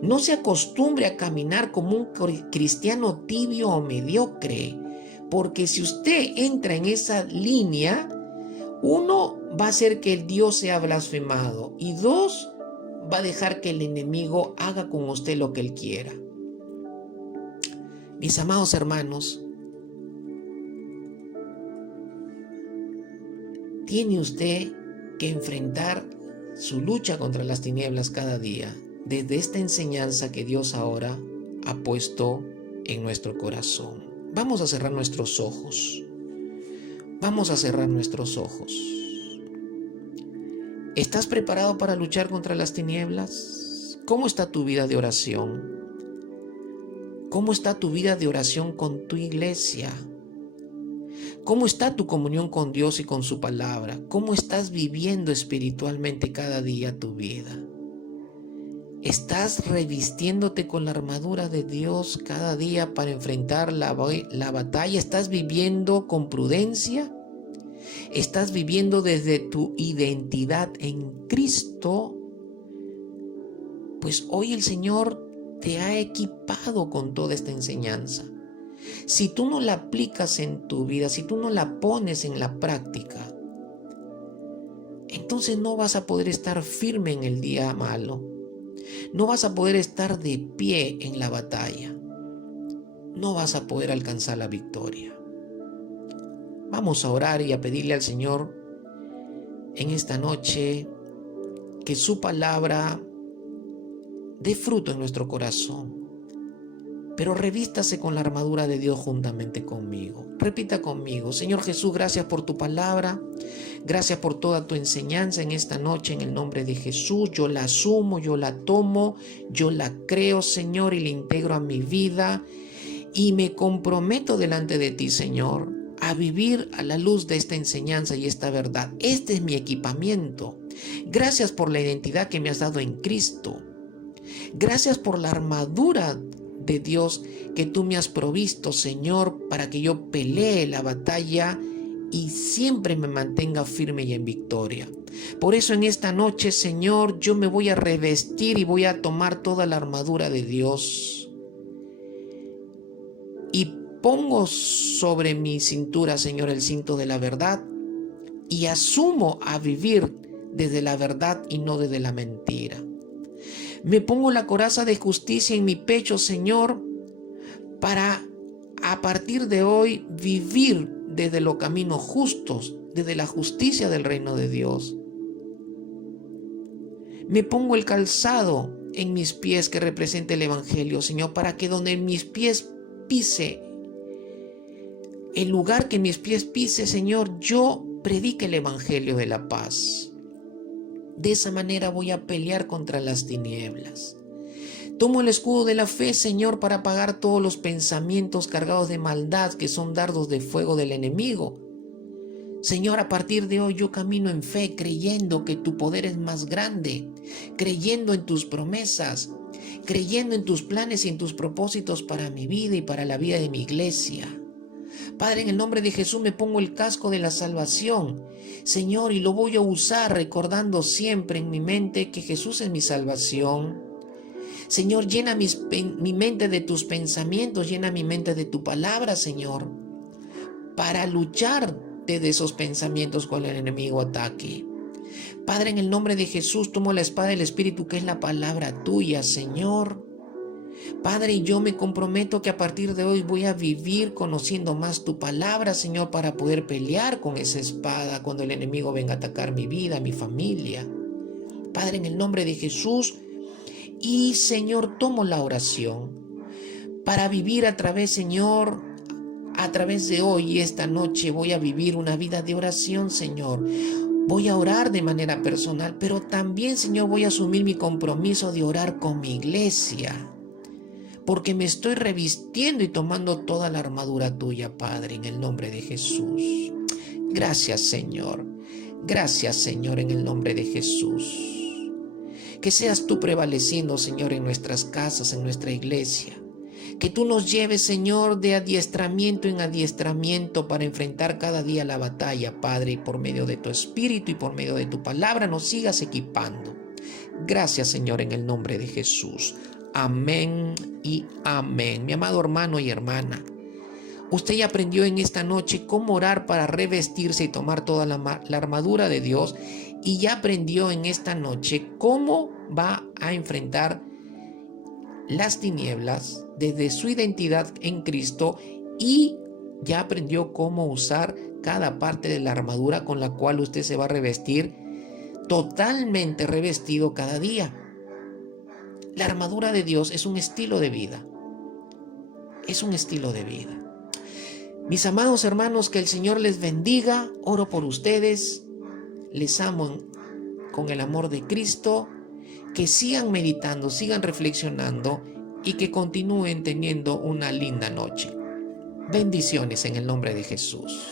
No se acostumbre a caminar como un cristiano tibio o mediocre, porque si usted entra en esa línea, uno, va a hacer que el Dios sea blasfemado, y dos, va a dejar que el enemigo haga con usted lo que él quiera. Mis amados hermanos, tiene usted que enfrentar su lucha contra las tinieblas cada día, desde esta enseñanza que Dios ahora ha puesto en nuestro corazón. Vamos a cerrar nuestros ojos. Vamos a cerrar nuestros ojos. ¿Estás preparado para luchar contra las tinieblas? ¿Cómo está tu vida de oración? ¿Cómo está tu vida de oración con tu iglesia? ¿Cómo está tu comunión con Dios y con su palabra? ¿Cómo estás viviendo espiritualmente cada día tu vida? ¿Estás revistiéndote con la armadura de Dios cada día para enfrentar la batalla? ¿Estás viviendo con prudencia? ¿Estás viviendo desde tu identidad en Cristo? Pues hoy el Señor te ha equipado con toda esta enseñanza. si tú no la aplicas en tu vida, si tú no la pones en la práctica, entonces no vas a poder estar firme en el día malo. No vas a poder estar de pie en la batalla. No vas a poder alcanzar la victoria. Vamos a orar y a pedirle al Señor en esta noche que su palabra dé fruto en nuestro corazón. Pero revístase con la armadura de Dios juntamente conmigo. Repita conmigo: Señor Jesús, gracias por tu palabra. Gracias por toda tu enseñanza en esta noche, en el nombre de Jesús. Yo la asumo, yo la tomo, yo la creo, Señor, y la integro a mi vida. Y me comprometo delante de ti, Señor, a vivir a la luz de esta enseñanza y esta verdad. Este es mi equipamiento. Gracias por la identidad que me has dado en Cristo. Gracias por la armadura de Dios que tú me has provisto, Señor, para que yo pelee la batalla y siempre me mantenga firme y en victoria. Por eso en esta noche, Señor, yo me voy a revestir y voy a tomar toda la armadura de Dios. Y pongo sobre mi cintura, Señor, el cinto de la verdad y asumo a vivir desde la verdad y no desde la mentira. Me pongo la coraza de justicia en mi pecho, Señor, para a partir de hoy vivir desde los caminos justos, desde la justicia del reino de Dios. Me pongo el calzado en mis pies que representa el Evangelio, Señor, para que donde mis pies pise, el lugar que mis pies pise, Señor, yo predique el Evangelio de la paz. De esa manera voy a pelear contra las tinieblas. Tomo el escudo de la fe, Señor, para apagar todos los pensamientos cargados de maldad que son dardos de fuego del enemigo. Señor, a partir de hoy yo camino en fe, creyendo que tu poder es más grande, creyendo en tus promesas, creyendo en tus planes y en tus propósitos para mi vida y para la vida de mi iglesia. Padre, en el nombre de Jesús me pongo el casco de la salvación, Señor, y lo voy a usar recordando siempre en mi mente que Jesús es mi salvación. Señor, llena mi mente de tus pensamientos, llena mi mente de tu palabra, Señor, para luchar desde esos pensamientos cuando el enemigo ataque. Padre, en el nombre de Jesús tomo la espada del Espíritu, que es la palabra tuya, Señor. Padre, yo me comprometo que a partir de hoy voy a vivir conociendo más tu palabra, Señor, para poder pelear con esa espada cuando el enemigo venga a atacar mi vida, mi familia. Padre, en el nombre de Jesús, y Señor, tomo la oración para vivir a través, Señor, a través de hoy y esta noche voy a vivir una vida de oración, Señor. Voy a orar de manera personal, pero también, Señor, voy a asumir mi compromiso de orar con mi iglesia, porque me estoy revistiendo y tomando toda la armadura tuya, Padre, en el nombre de Jesús. Gracias, Señor. Gracias, Señor, en el nombre de Jesús. Que seas tú prevaleciendo, Señor, en nuestras casas, en nuestra iglesia. Que tú nos lleves, Señor, de adiestramiento en adiestramiento para enfrentar cada día la batalla, Padre, y por medio de tu Espíritu y por medio de tu palabra nos sigas equipando. Gracias, Señor, en el nombre de Jesús. Amén y amén. Mi amado hermano y hermana, usted ya aprendió en esta noche cómo orar para revestirse y tomar toda la armadura de Dios, y ya aprendió en esta noche cómo va a enfrentar las tinieblas desde su identidad en Cristo, y ya aprendió cómo usar cada parte de la armadura con la cual usted se va a revestir totalmente revestido cada día. La armadura de Dios es un estilo de vida. Es un estilo de vida. Mis amados hermanos, que el Señor les bendiga. Oro por ustedes. Les amo con el amor de Cristo. Que sigan meditando, sigan reflexionando y que continúen teniendo una linda noche. Bendiciones en el nombre de Jesús.